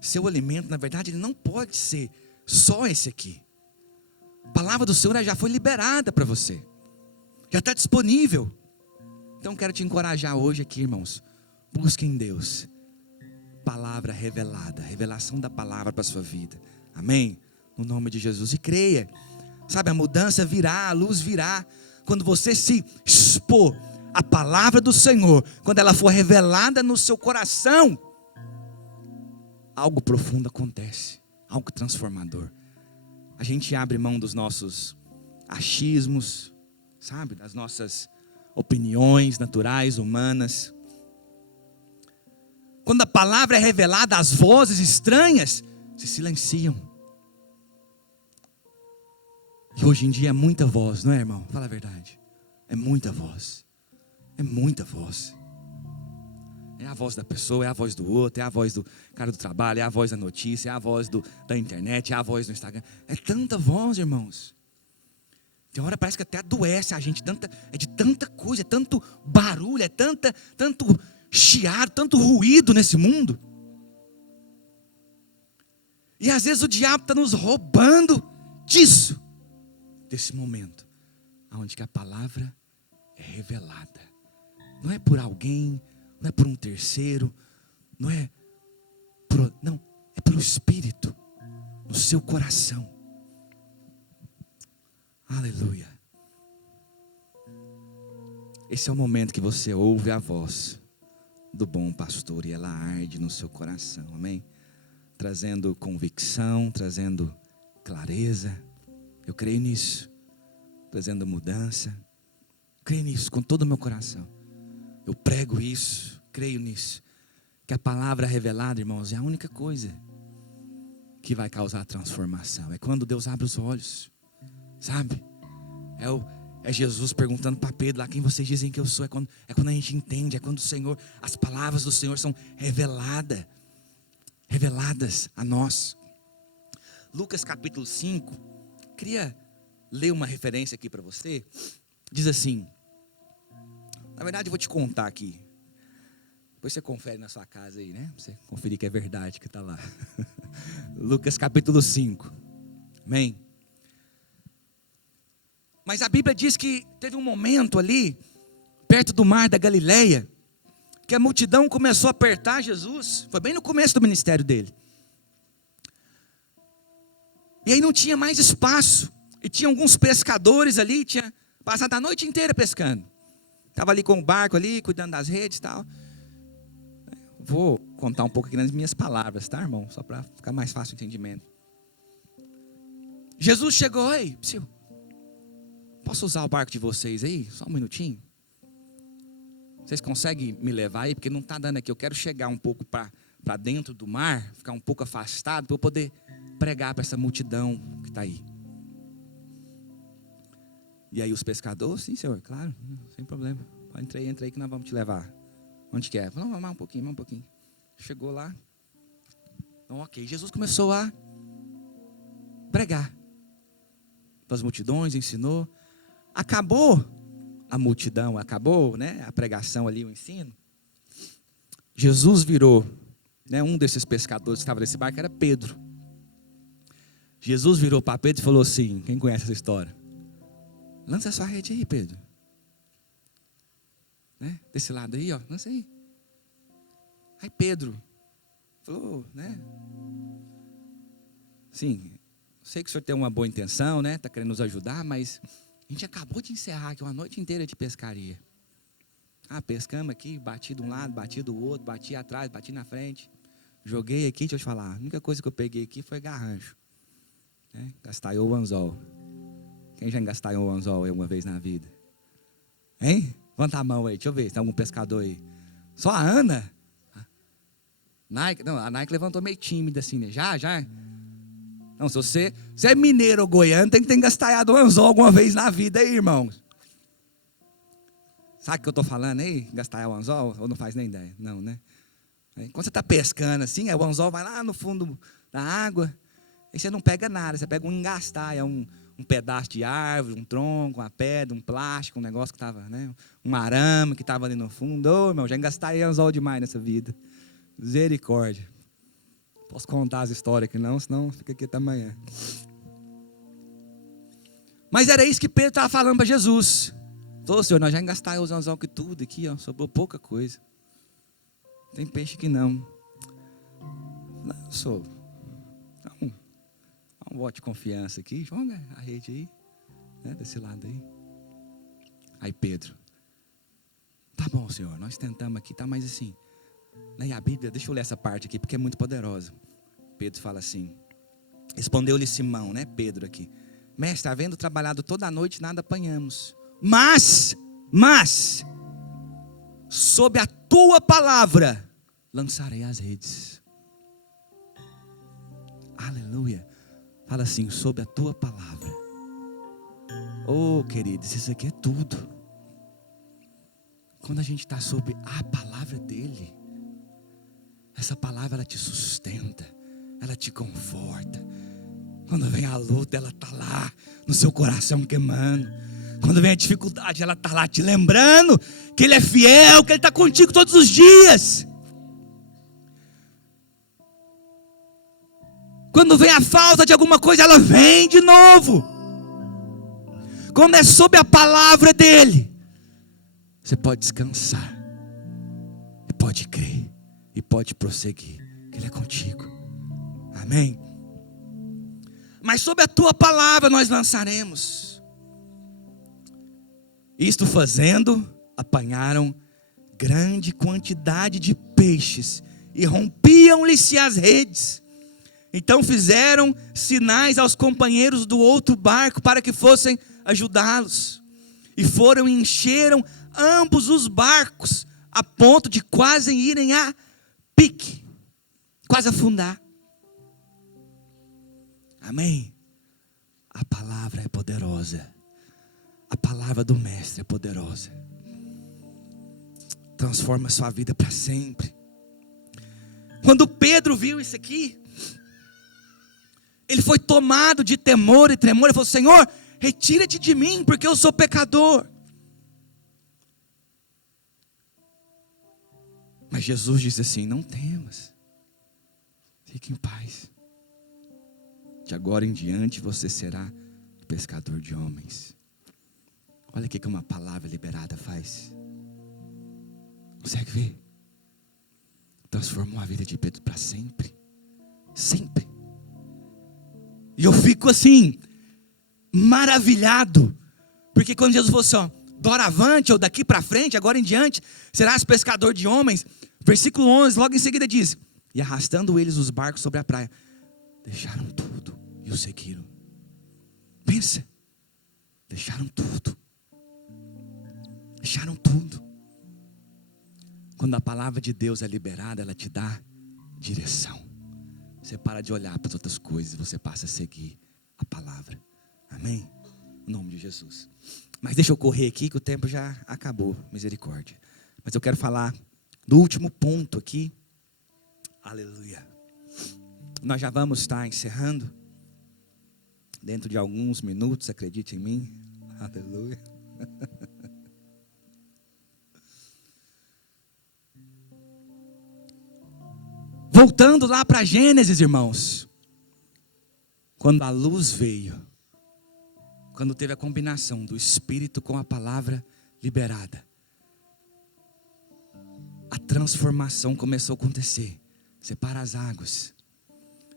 Seu alimento, na verdade, ele não pode ser só esse aqui. A palavra do Senhor já foi liberada para você, já está disponível. Então quero te encorajar hoje aqui, irmãos. Busque em Deus palavra revelada, revelação da palavra para a sua vida. Amém? No nome de Jesus. E creia, sabe, a mudança virá, a luz virá quando você se expor à palavra do Senhor, quando ela for revelada no seu coração. Algo profundo acontece, algo transformador. A gente abre mão dos nossos achismos, sabe, das nossas opiniões naturais, humanas. Quando a palavra é revelada, as vozes estranhas se silenciam. E hoje em dia é muita voz, não é, irmão? Fala a verdade. É muita voz. É muita voz. É a voz da pessoa, é a voz do outro, é a voz do cara do trabalho, é a voz da notícia, é a voz da internet, é a voz do Instagram. É tanta voz, irmãos. Tem hora parece que até adoece a gente. É de tanta coisa, é tanto barulho, é tanto chiado, tanto ruído nesse mundo. E às vezes o diabo está nos roubando disso. Desse momento, onde que a palavra é revelada. Não é por alguém, não é por um terceiro, não, é pelo Espírito, no seu coração. Aleluia. Esse é o momento que você ouve a voz do bom pastor e ela arde no seu coração, amém? Trazendo convicção, trazendo clareza. Eu creio nisso, trazendo mudança. Creio nisso com todo o meu coração. Eu prego isso, creio nisso. Que a palavra revelada, irmãos, é a única coisa que vai causar transformação. É quando Deus abre os olhos, sabe? É Jesus perguntando para Pedro lá, quem vocês dizem que eu sou? É quando a gente entende, é quando o Senhor, as palavras do Senhor são reveladas a nós. Lucas capítulo 5, queria ler uma referência aqui para você. Diz assim, na verdade eu vou te contar aqui, depois você confere na sua casa aí, né? Você conferir que é verdade que está lá. Lucas capítulo 5, amém? Mas a Bíblia diz que teve um momento ali, perto do mar da Galileia, que a multidão começou a apertar Jesus. Foi bem no começo do ministério dele. E aí não tinha mais espaço. E tinha alguns pescadores ali, tinha passado a noite inteira pescando. Estava ali com o barco ali, cuidando das redes e tal. Vou contar um pouco aqui nas minhas palavras, tá, irmão? Só para ficar mais fácil o entendimento. Jesus chegou, ei, posso usar o barco de vocês aí? Só um minutinho. Vocês conseguem me levar aí? Porque não está dando aqui. Eu quero chegar um pouco para dentro do mar, ficar um pouco afastado, para eu poder pregar para essa multidão que está aí. E aí os pescadores, sim senhor, claro, sem problema. Entra aí que nós vamos te levar. Onde quer? Vamos mais um pouquinho. Chegou lá. Então, ok, Jesus começou a pregar para as multidões, ensinou. Acabou a multidão, acabou, né, a pregação ali, o ensino. Jesus virou, né, um desses pescadores que estava nesse barco era Pedro. Jesus virou para Pedro e falou assim, quem conhece essa história? Lança a sua rede aí, Pedro. Né? Desse lado aí, ó, lança aí. Aí Pedro falou, né? Sim, sei que o senhor tem uma boa intenção, né? Está querendo nos ajudar, mas a gente acabou de encerrar aqui uma noite inteira de pescaria. Pescamos aqui, bati de um lado, bati do outro, bati atrás, bati na frente. Joguei aqui, deixa eu te falar. A única coisa que eu peguei aqui foi garrancho. Né? Gastaiou o anzol. Quem já engastaiou o anzol alguma vez na vida? Hein? Levanta a mão aí, deixa eu ver se tem algum pescador aí. Só a Ana? A Nike levantou meio tímida assim, né? Já? Não, se você é mineiro ou goiano, tem que ter engastaiado o anzol alguma vez na vida aí, irmãos. Sabe o que eu estou falando aí? Engastaiar o anzol? Ou não faz nem ideia? Não, né? Quando você está pescando assim, o anzol vai lá no fundo da água, aí você não pega nada, você pega um engastar, é um pedaço de árvore, um tronco, uma pedra, um plástico, um negócio que estava, né? Um arame que estava ali no fundo. Ô, irmão, já engastei anzol demais nessa vida. Misericórdia. Posso contar as histórias aqui não, senão fica aqui até amanhã. Mas era isso que Pedro estava falando para Jesus. Falou, Senhor, nós já engastamos os anzol que tudo aqui, ó, sobrou pouca coisa. Tem peixe aqui não. Não, sou. Dá um voto de confiança aqui, joga a rede aí, né, desse lado aí. Aí Pedro, tá bom, Senhor, nós tentamos aqui, tá, mas assim, né, a Bíblia, deixa eu ler essa parte aqui, porque é muito poderosa. Pedro fala assim, respondeu-lhe Simão, né, Pedro aqui, mestre, havendo trabalhado toda a noite, nada apanhamos, mas, sob a tua palavra, lançarei as redes. Aleluia. Fala assim, sob a tua palavra. Oh, queridos, isso aqui é tudo. Quando a gente está sob a palavra dele, essa palavra ela te sustenta, ela te conforta. Quando vem a luta, ela está lá no seu coração queimando. Quando vem a dificuldade, ela está lá te lembrando que ele é fiel, que ele está contigo todos os dias. Quando vem a falta de alguma coisa, ela vem de novo. Quando é sob a palavra dele, você pode descansar, e pode crer, e pode prosseguir, que ele é contigo. Amém? Mas sob a tua palavra nós lançaremos. Isto fazendo, apanharam grande quantidade de peixes, e rompiam-lhe-se as redes. Então fizeram sinais aos companheiros do outro barco para que fossem ajudá-los. E foram e encheram ambos os barcos, a ponto de quase irem a pique, quase afundar. Amém? A palavra é poderosa. A palavra do mestre é poderosa. Transforma a sua vida para sempre. Quando Pedro viu isso aqui, ele foi tomado de temor e tremor. Ele falou, Senhor, retira-te de mim, porque eu sou pecador. Mas Jesus disse assim, não temas, fique em paz. De agora em diante você será pescador de homens. Olha o que uma palavra liberada faz. Consegue ver? Transformou a vida de Pedro para sempre. Sempre. E eu fico assim, maravilhado. Porque quando Jesus falou assim, ó, doravante, ou daqui para frente, agora em diante, serás pescador de homens. Versículo 11, logo em seguida diz: e arrastando eles os barcos sobre a praia, deixaram tudo e o seguiram. Pensa, deixaram tudo. Deixaram tudo. Quando a palavra de Deus é liberada, ela te dá direção. Você para de olhar para as outras coisas, você passa a seguir a palavra. Amém? Em nome de Jesus. Mas deixa eu correr aqui que o tempo já acabou, misericórdia. Mas eu quero falar do último ponto aqui. Aleluia. Nós já vamos estar encerrando. Dentro de alguns minutos, acredite em mim. Aleluia. Voltando lá para Gênesis, irmãos. Quando a luz veio, quando teve a combinação do Espírito com a palavra liberada, a transformação começou a acontecer. Separa as águas,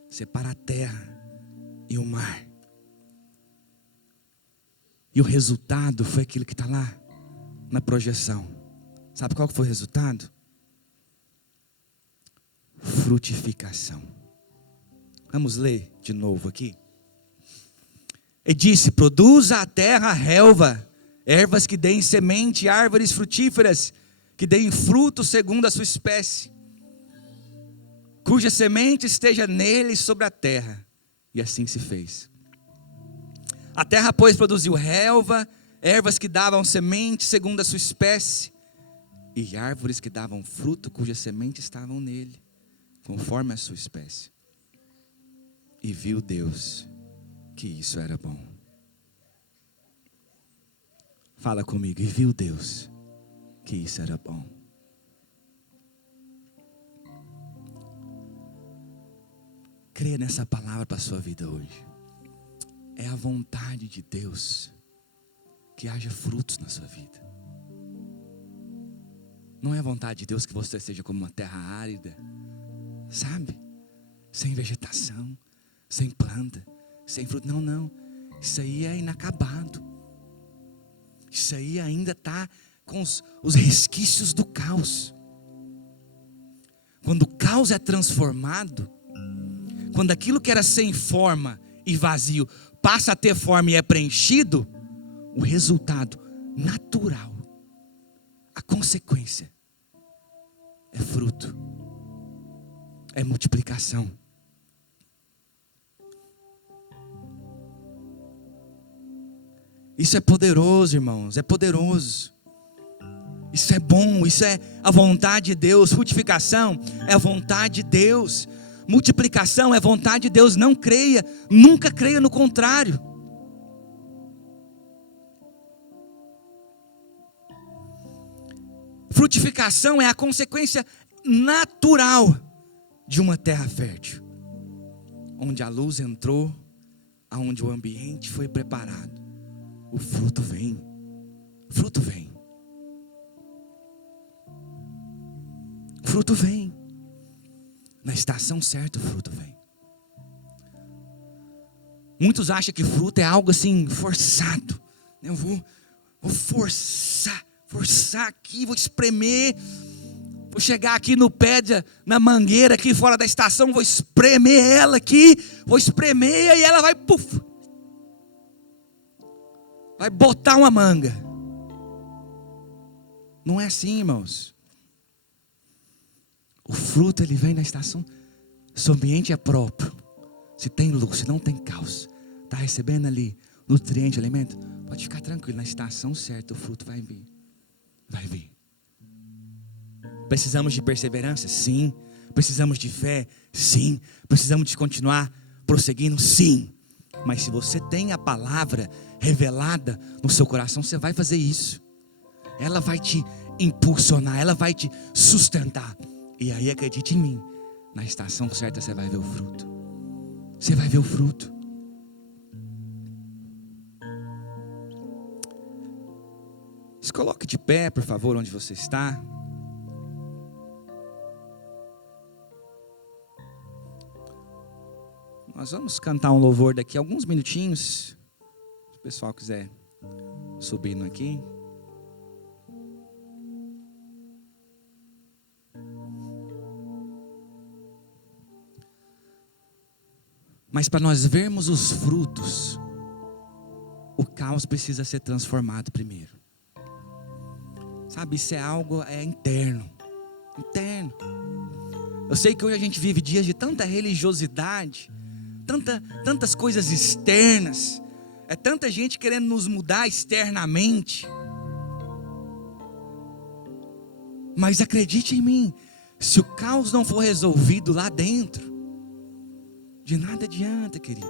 separa a terra e o mar. E o resultado foi aquilo que está lá na projeção. Sabe qual que foi o resultado? Frutificação. Vamos ler de novo aqui. E disse: produza a terra relva, ervas que deem semente, árvores frutíferas que deem fruto segundo a sua espécie, cuja semente esteja nele sobre a terra. E assim se fez. A terra, pois, produziu relva, ervas que davam semente segundo a sua espécie, e árvores que davam fruto, cuja semente estavam nele, conforme a sua espécie. E viu Deus que isso era bom. Fala comigo. E viu Deus que isso era bom. Creia nessa palavra para a sua vida hoje. É a vontade de Deus que haja frutos na sua vida. Não é a vontade de Deus que você seja como uma terra árida, sabe? Sem vegetação, sem planta, sem fruto. Não, não. Isso aí é inacabado. Isso aí ainda está com os resquícios do caos. Quando o caos é transformado, quando aquilo que era sem forma e vazio passa a ter forma e é preenchido, o resultado natural, a consequência, é fruto, é multiplicação. Isso é poderoso, irmãos, é poderoso. Isso é bom, isso é a vontade de Deus. Frutificação é a vontade de Deus. Multiplicação é a vontade de Deus. Não creia, nunca creia no contrário. Frutificação é a consequência natural de uma terra fértil, onde a luz entrou, onde o ambiente foi preparado. O fruto vem. Fruto vem. Fruto vem. Na estação certa o fruto vem. Muitos acham que fruto é algo assim forçado. Eu vou forçar aqui, vou espremer. Vou chegar aqui no pé, na mangueira aqui fora da estação, vou espremer ela aqui, vou espremer e ela vai, puf, vai botar uma manga. Não é assim, irmãos. O fruto ele vem na estação. Se o ambiente é próprio, se tem luz, se não tem caos, está recebendo ali nutriente, alimento, pode ficar tranquilo, na estação certa o fruto vai vir. Vai vir. Precisamos de perseverança? Sim. Precisamos de fé? Sim. Precisamos de continuar prosseguindo? Sim. Mas se você tem a palavra revelada no seu coração, você vai fazer isso. Ela vai te impulsionar, ela vai te sustentar. E aí acredite em mim, na estação certa você vai ver o fruto. Você vai ver o fruto. Se coloque de pé, por favor, onde você está. Nós vamos cantar um louvor daqui a alguns minutinhos. Se o pessoal quiser subindo aqui. Mas para nós vermos os frutos, o caos precisa ser transformado primeiro. Sabe, isso é algo interno. Interno. Eu sei que hoje a gente vive dias de tanta religiosidade, tantas coisas externas. É tanta gente querendo nos mudar externamente. Mas acredite em mim, se o caos não for resolvido lá dentro, de nada adianta, querido.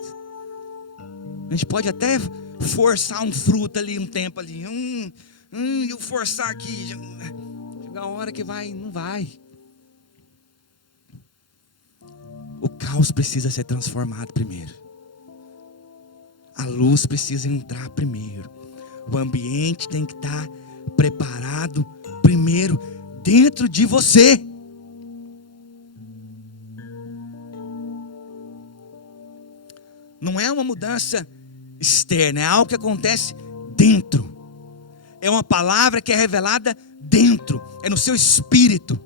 A gente pode até forçar um fruto ali, um tempo ali. Eu forçar aqui. Chega a hora que vai, não vai. O caos precisa ser transformado primeiro. A luz precisa entrar primeiro. O ambiente tem que estar preparado primeiro dentro de você. Não é uma mudança externa, é algo que acontece dentro. É uma palavra que é revelada dentro, é no seu espírito.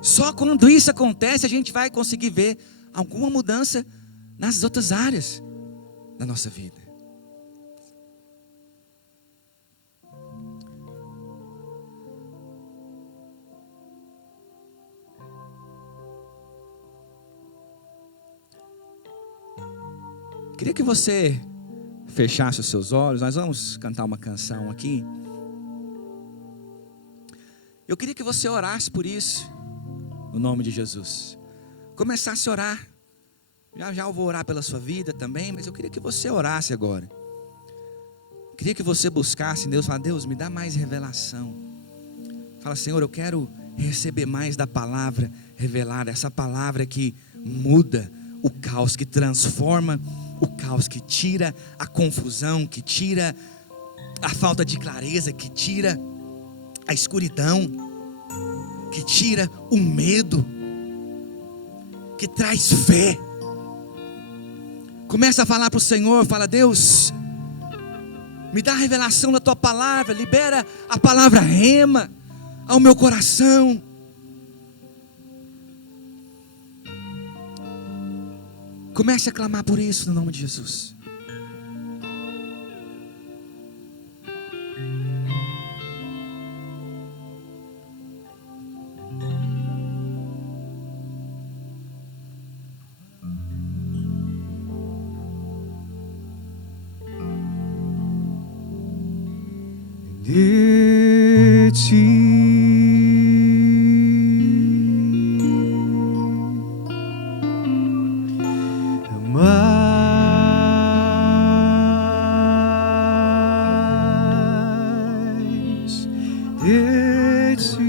Só quando isso acontece, a gente vai conseguir ver alguma mudança nas outras áreas da nossa vida. Queria que você fechasse os seus olhos. Nós vamos cantar uma canção aqui. Eu queria que você orasse por isso, no nome de Jesus. Começasse a orar. Já eu vou orar pela sua vida também, mas eu queria que você orasse agora. Eu queria que você buscasse em Deus, fala: Deus, me dá mais revelação. Fala: Senhor, eu quero receber mais da palavra revelada, essa palavra que muda o caos, que transforma o caos, que tira a confusão, que tira a falta de clareza, que tira a escuridão, que tira o medo, que traz fé. Começa a falar para o Senhor, fala: Deus, me dá a revelação da tua palavra, libera a palavra rema ao meu coração. Comece a clamar por isso no nome de Jesus. De ti mais, de ti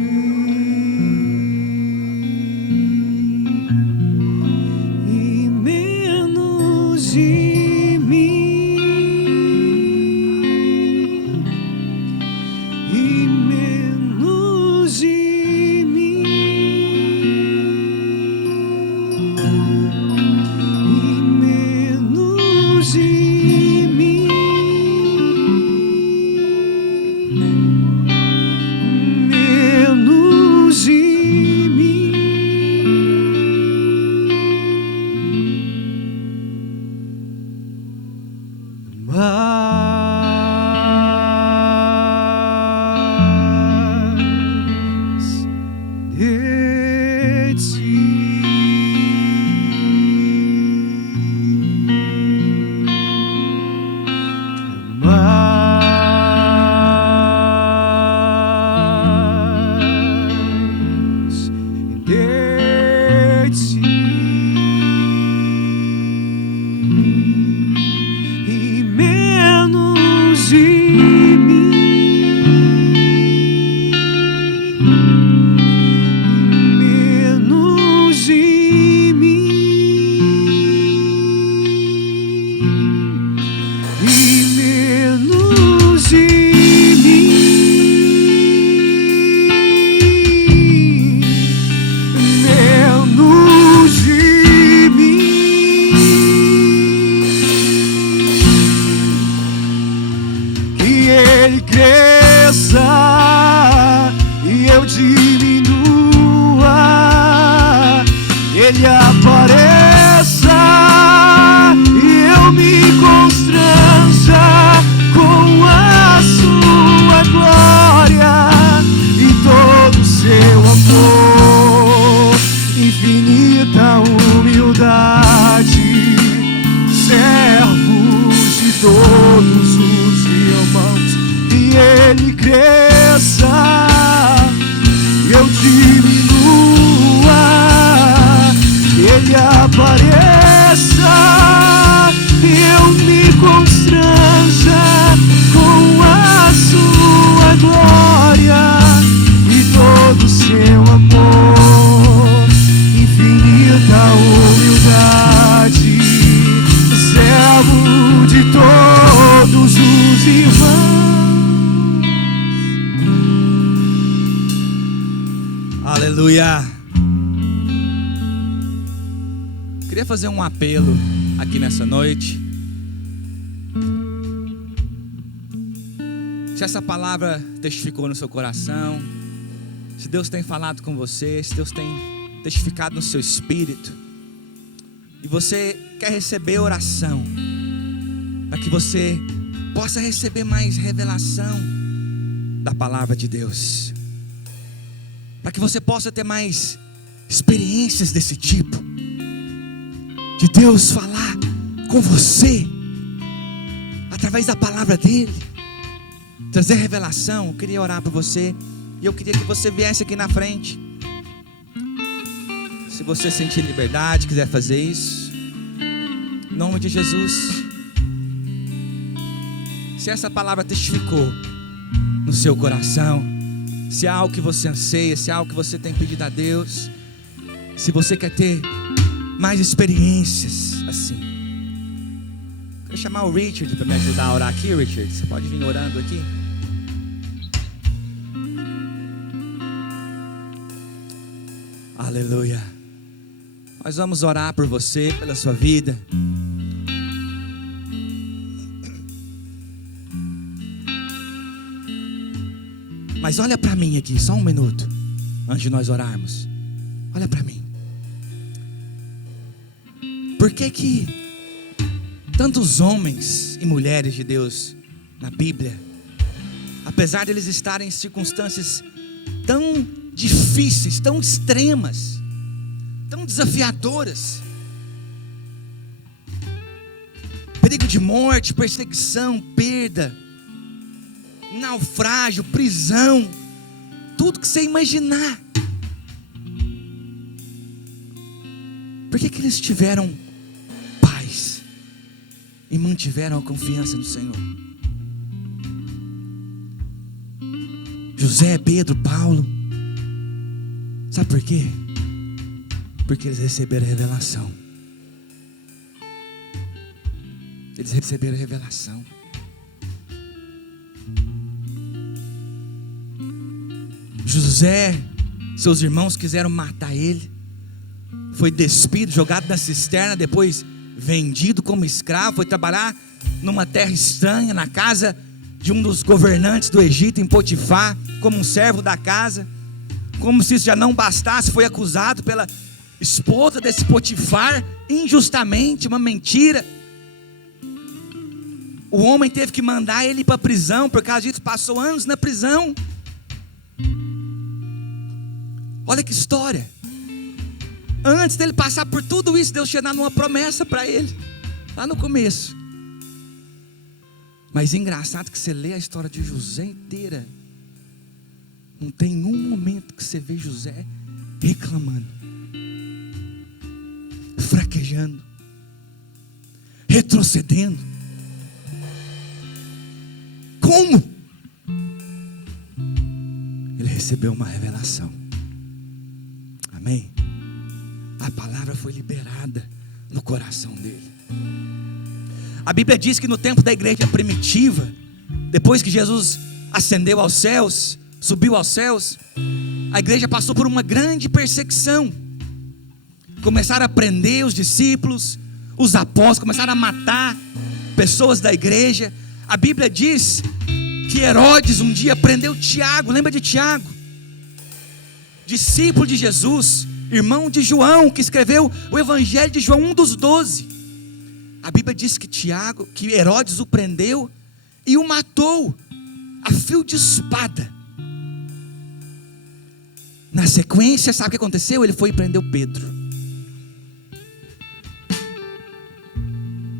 e menos de mim. E menos de mim, e menos de mim, menos de mim, de ti, mais de ti e menos de mim. Menos de mim e menos todos os irmãos e ele cresça, eu diminua, ele apareça, eu me constranja com a sua glória e todo seu amor, infinita humildade, servo de todos os irmãos. Aleluia. Queria fazer um apelo aqui nessa noite. Se essa palavra testificou no seu coração, se Deus tem falado com você, se Deus tem testificado no seu espírito, e você quer receber oração, para que você possa receber mais revelação da palavra de Deus, para que você possa ter mais experiências desse tipo, de Deus falar com você através da palavra dele, trazer revelação. Eu queria orar por você e eu queria que você viesse aqui na frente. Se você sentir liberdade, quiser fazer isso, em nome de Jesus. Se essa palavra testificou no seu coração, se é algo que você anseia, se é algo que você tem pedido a Deus, se você quer ter mais experiências assim, quero chamar o Richard para me ajudar a orar aqui. Richard, você pode vir orando aqui? Aleluia. Nós vamos orar por você, pela sua vida. Mas olha para mim aqui, só um minuto, antes de nós orarmos. Olha para mim. Por que tantos homens e mulheres de Deus na Bíblia, apesar de eles estarem em circunstâncias tão difíceis, tão extremas, tão desafiadoras, perigo de morte, perseguição, perda, naufrágio, prisão, tudo que você imaginar, por que eles tiveram paz e mantiveram a confiança no Senhor? José, Pedro, Paulo, sabe por quê? Porque eles receberam a revelação. Eles receberam a revelação. José, seus irmãos quiseram matar ele, foi despido, jogado na cisterna, depois vendido como escravo, foi trabalhar numa terra estranha, na casa de um dos governantes do Egito, em Potifar, como um servo da casa. Como se isso já não bastasse, foi acusado pela esposa desse Potifar, injustamente, uma mentira. O homem teve que mandar ele para a prisão, por causa disso passou anos na prisão. Olha que história. Antes dele passar por tudo isso, Deus tinha dado uma promessa para ele, lá no começo. Mas é engraçado que você lê a história de José inteira, não tem um momento que você vê José reclamando, fraquejando, retrocedendo. Como? Ele recebeu uma revelação. Amém? A palavra foi liberada no coração dele. A Bíblia diz que no tempo da igreja primitiva, depois que Jesus ascendeu aos céus, subiu aos céus, a igreja passou por uma grande perseguição. Começaram a prender os discípulos, os apóstolos, começaram a matar pessoas da igreja. A Bíblia diz que Herodes um dia prendeu Tiago. Lembra de Tiago? Discípulo de Jesus, irmão de João, que escreveu o Evangelho de João, um dos 12. A Bíblia diz que Herodes o prendeu e o matou a fio de espada. Na sequência, sabe o que aconteceu? Ele foi e prendeu Pedro.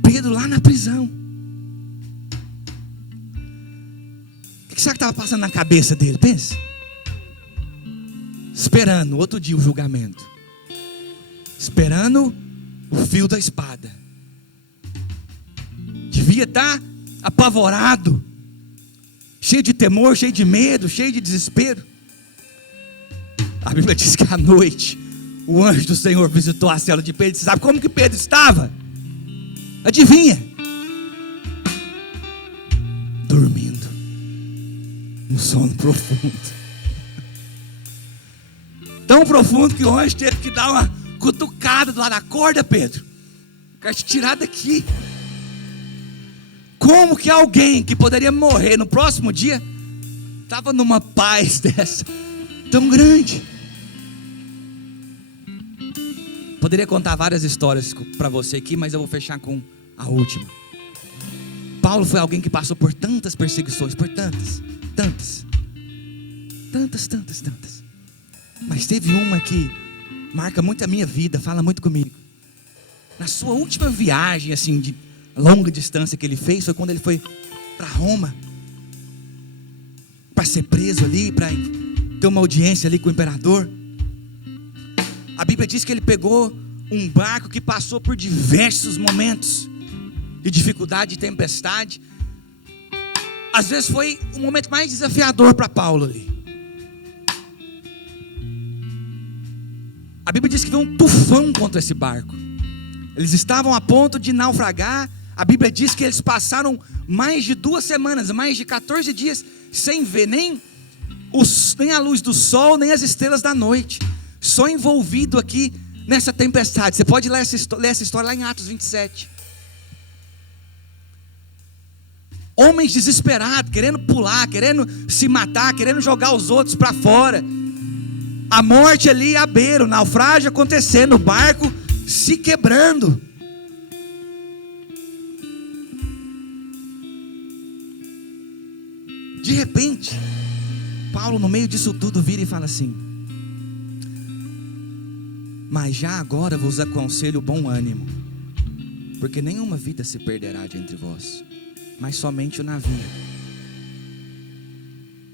Pedro lá na prisão. que será que estava passando na cabeça dele? Pensa. Esperando outro dia o julgamento. Esperando o fio da espada. Devia estar apavorado, cheio de temor, cheio de medo, cheio de desespero. A Bíblia diz que à noite o anjo do Senhor visitou a cela de Pedro. Você sabe como que Pedro estava? Adivinha? Dormindo, um sono profundo, tão profundo que o anjo teve que dar uma cutucada do lado. Acorda, Pedro, quero te tirar daqui. Como que alguém que poderia morrer no próximo dia estava numa paz dessa tão grande? Poderia contar várias histórias para você aqui, mas eu vou fechar com a última. Paulo foi alguém que passou por tantas perseguições, por tantas. Mas teve uma que marca muito a minha vida, fala muito comigo. Na sua última viagem, assim, de longa distância que ele fez, foi quando ele foi para Roma, para ser preso ali, para ter uma audiência ali com o imperador. A Bíblia diz que ele pegou um barco que passou por diversos momentos de dificuldade, de tempestade. Às vezes foi o momento mais desafiador para Paulo ali. A Bíblia diz que veio um tufão contra esse barco. Eles estavam a ponto de naufragar. A Bíblia diz que eles passaram mais de 2 semanas, mais de 14 dias, sem ver nem a luz do sol, nem as estrelas da noite, só envolvido aqui nessa tempestade. Você pode ler essa história lá em Atos 27. Homens desesperados, querendo pular, querendo se matar, querendo jogar os outros para fora. A morte ali à beira, o naufrágio acontecendo, o barco se quebrando. De repente, Paulo, no meio disso tudo, vira e fala assim: mas já agora vos aconselho bom ânimo, porque nenhuma vida se perderá de entre vós, mas somente o navio.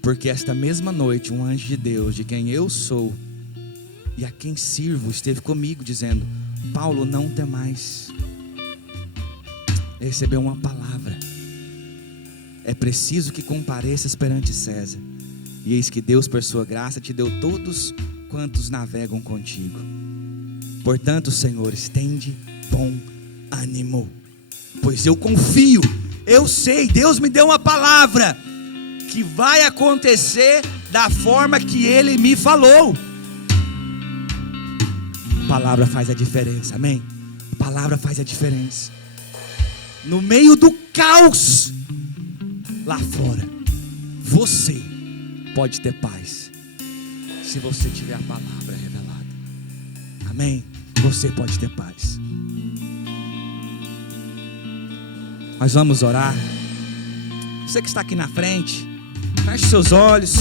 Porque esta mesma noite um anjo de Deus, de quem eu sou e a quem sirvo, esteve comigo, dizendo: Paulo, não temais. Ele recebeu uma palavra: é preciso que compareças perante César, e eis que Deus, por sua graça, te deu todos quantos navegam contigo. Portanto, Senhor, estende bom ânimo, pois eu confio, eu sei, Deus me deu uma palavra que vai acontecer da forma que Ele me falou. A palavra faz a diferença, amém? A palavra faz a diferença. No meio do caos lá fora, você pode ter paz, se você tiver a palavra revelada, amém? Você pode ter paz. Nós vamos orar. Você que está aqui na frente, feche seus olhos.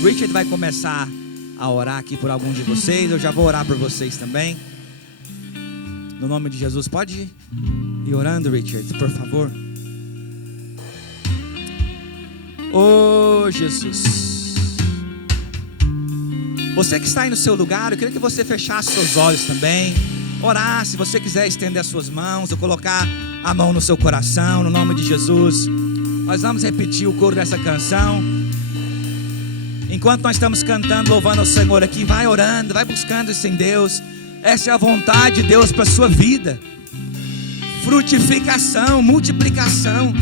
O Richard vai começar a orar aqui por alguns de vocês. Eu já vou orar por vocês também. No nome de Jesus, pode ir orando, Richard, por favor. Oh, Jesus. Você que está aí no seu lugar, eu queria que você fechasse seus olhos também, orasse. Se você quiser estender as suas mãos, ou colocar a mão no seu coração, no nome de Jesus. Nós vamos repetir o coro dessa canção. Enquanto nós estamos cantando, louvando ao Senhor aqui, vai orando, vai buscando isso em Deus. Essa é a vontade de Deus para a sua vida. Frutificação, multiplicação.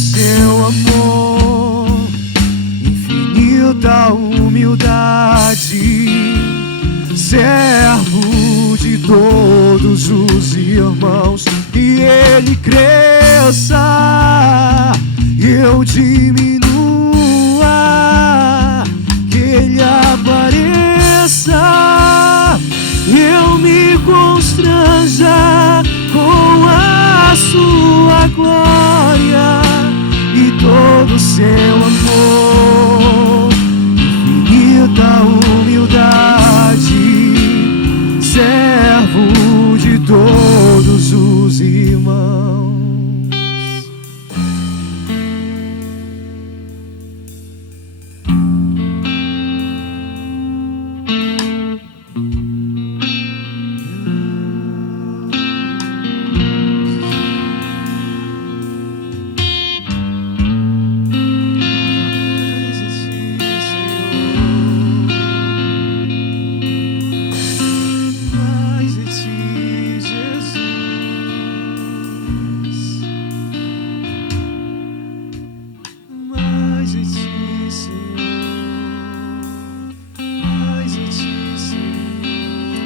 seu amor, infinita humildade, servo de todos os irmãos, que ele cresça e eu diminua, que ele apareça e eu me constranja com a sua glória e todo o seu amor, infinita humildade, servo de todos os irmãos.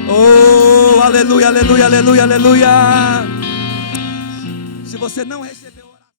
Oh, aleluia, aleluia, aleluia, aleluia. Se você não recebeu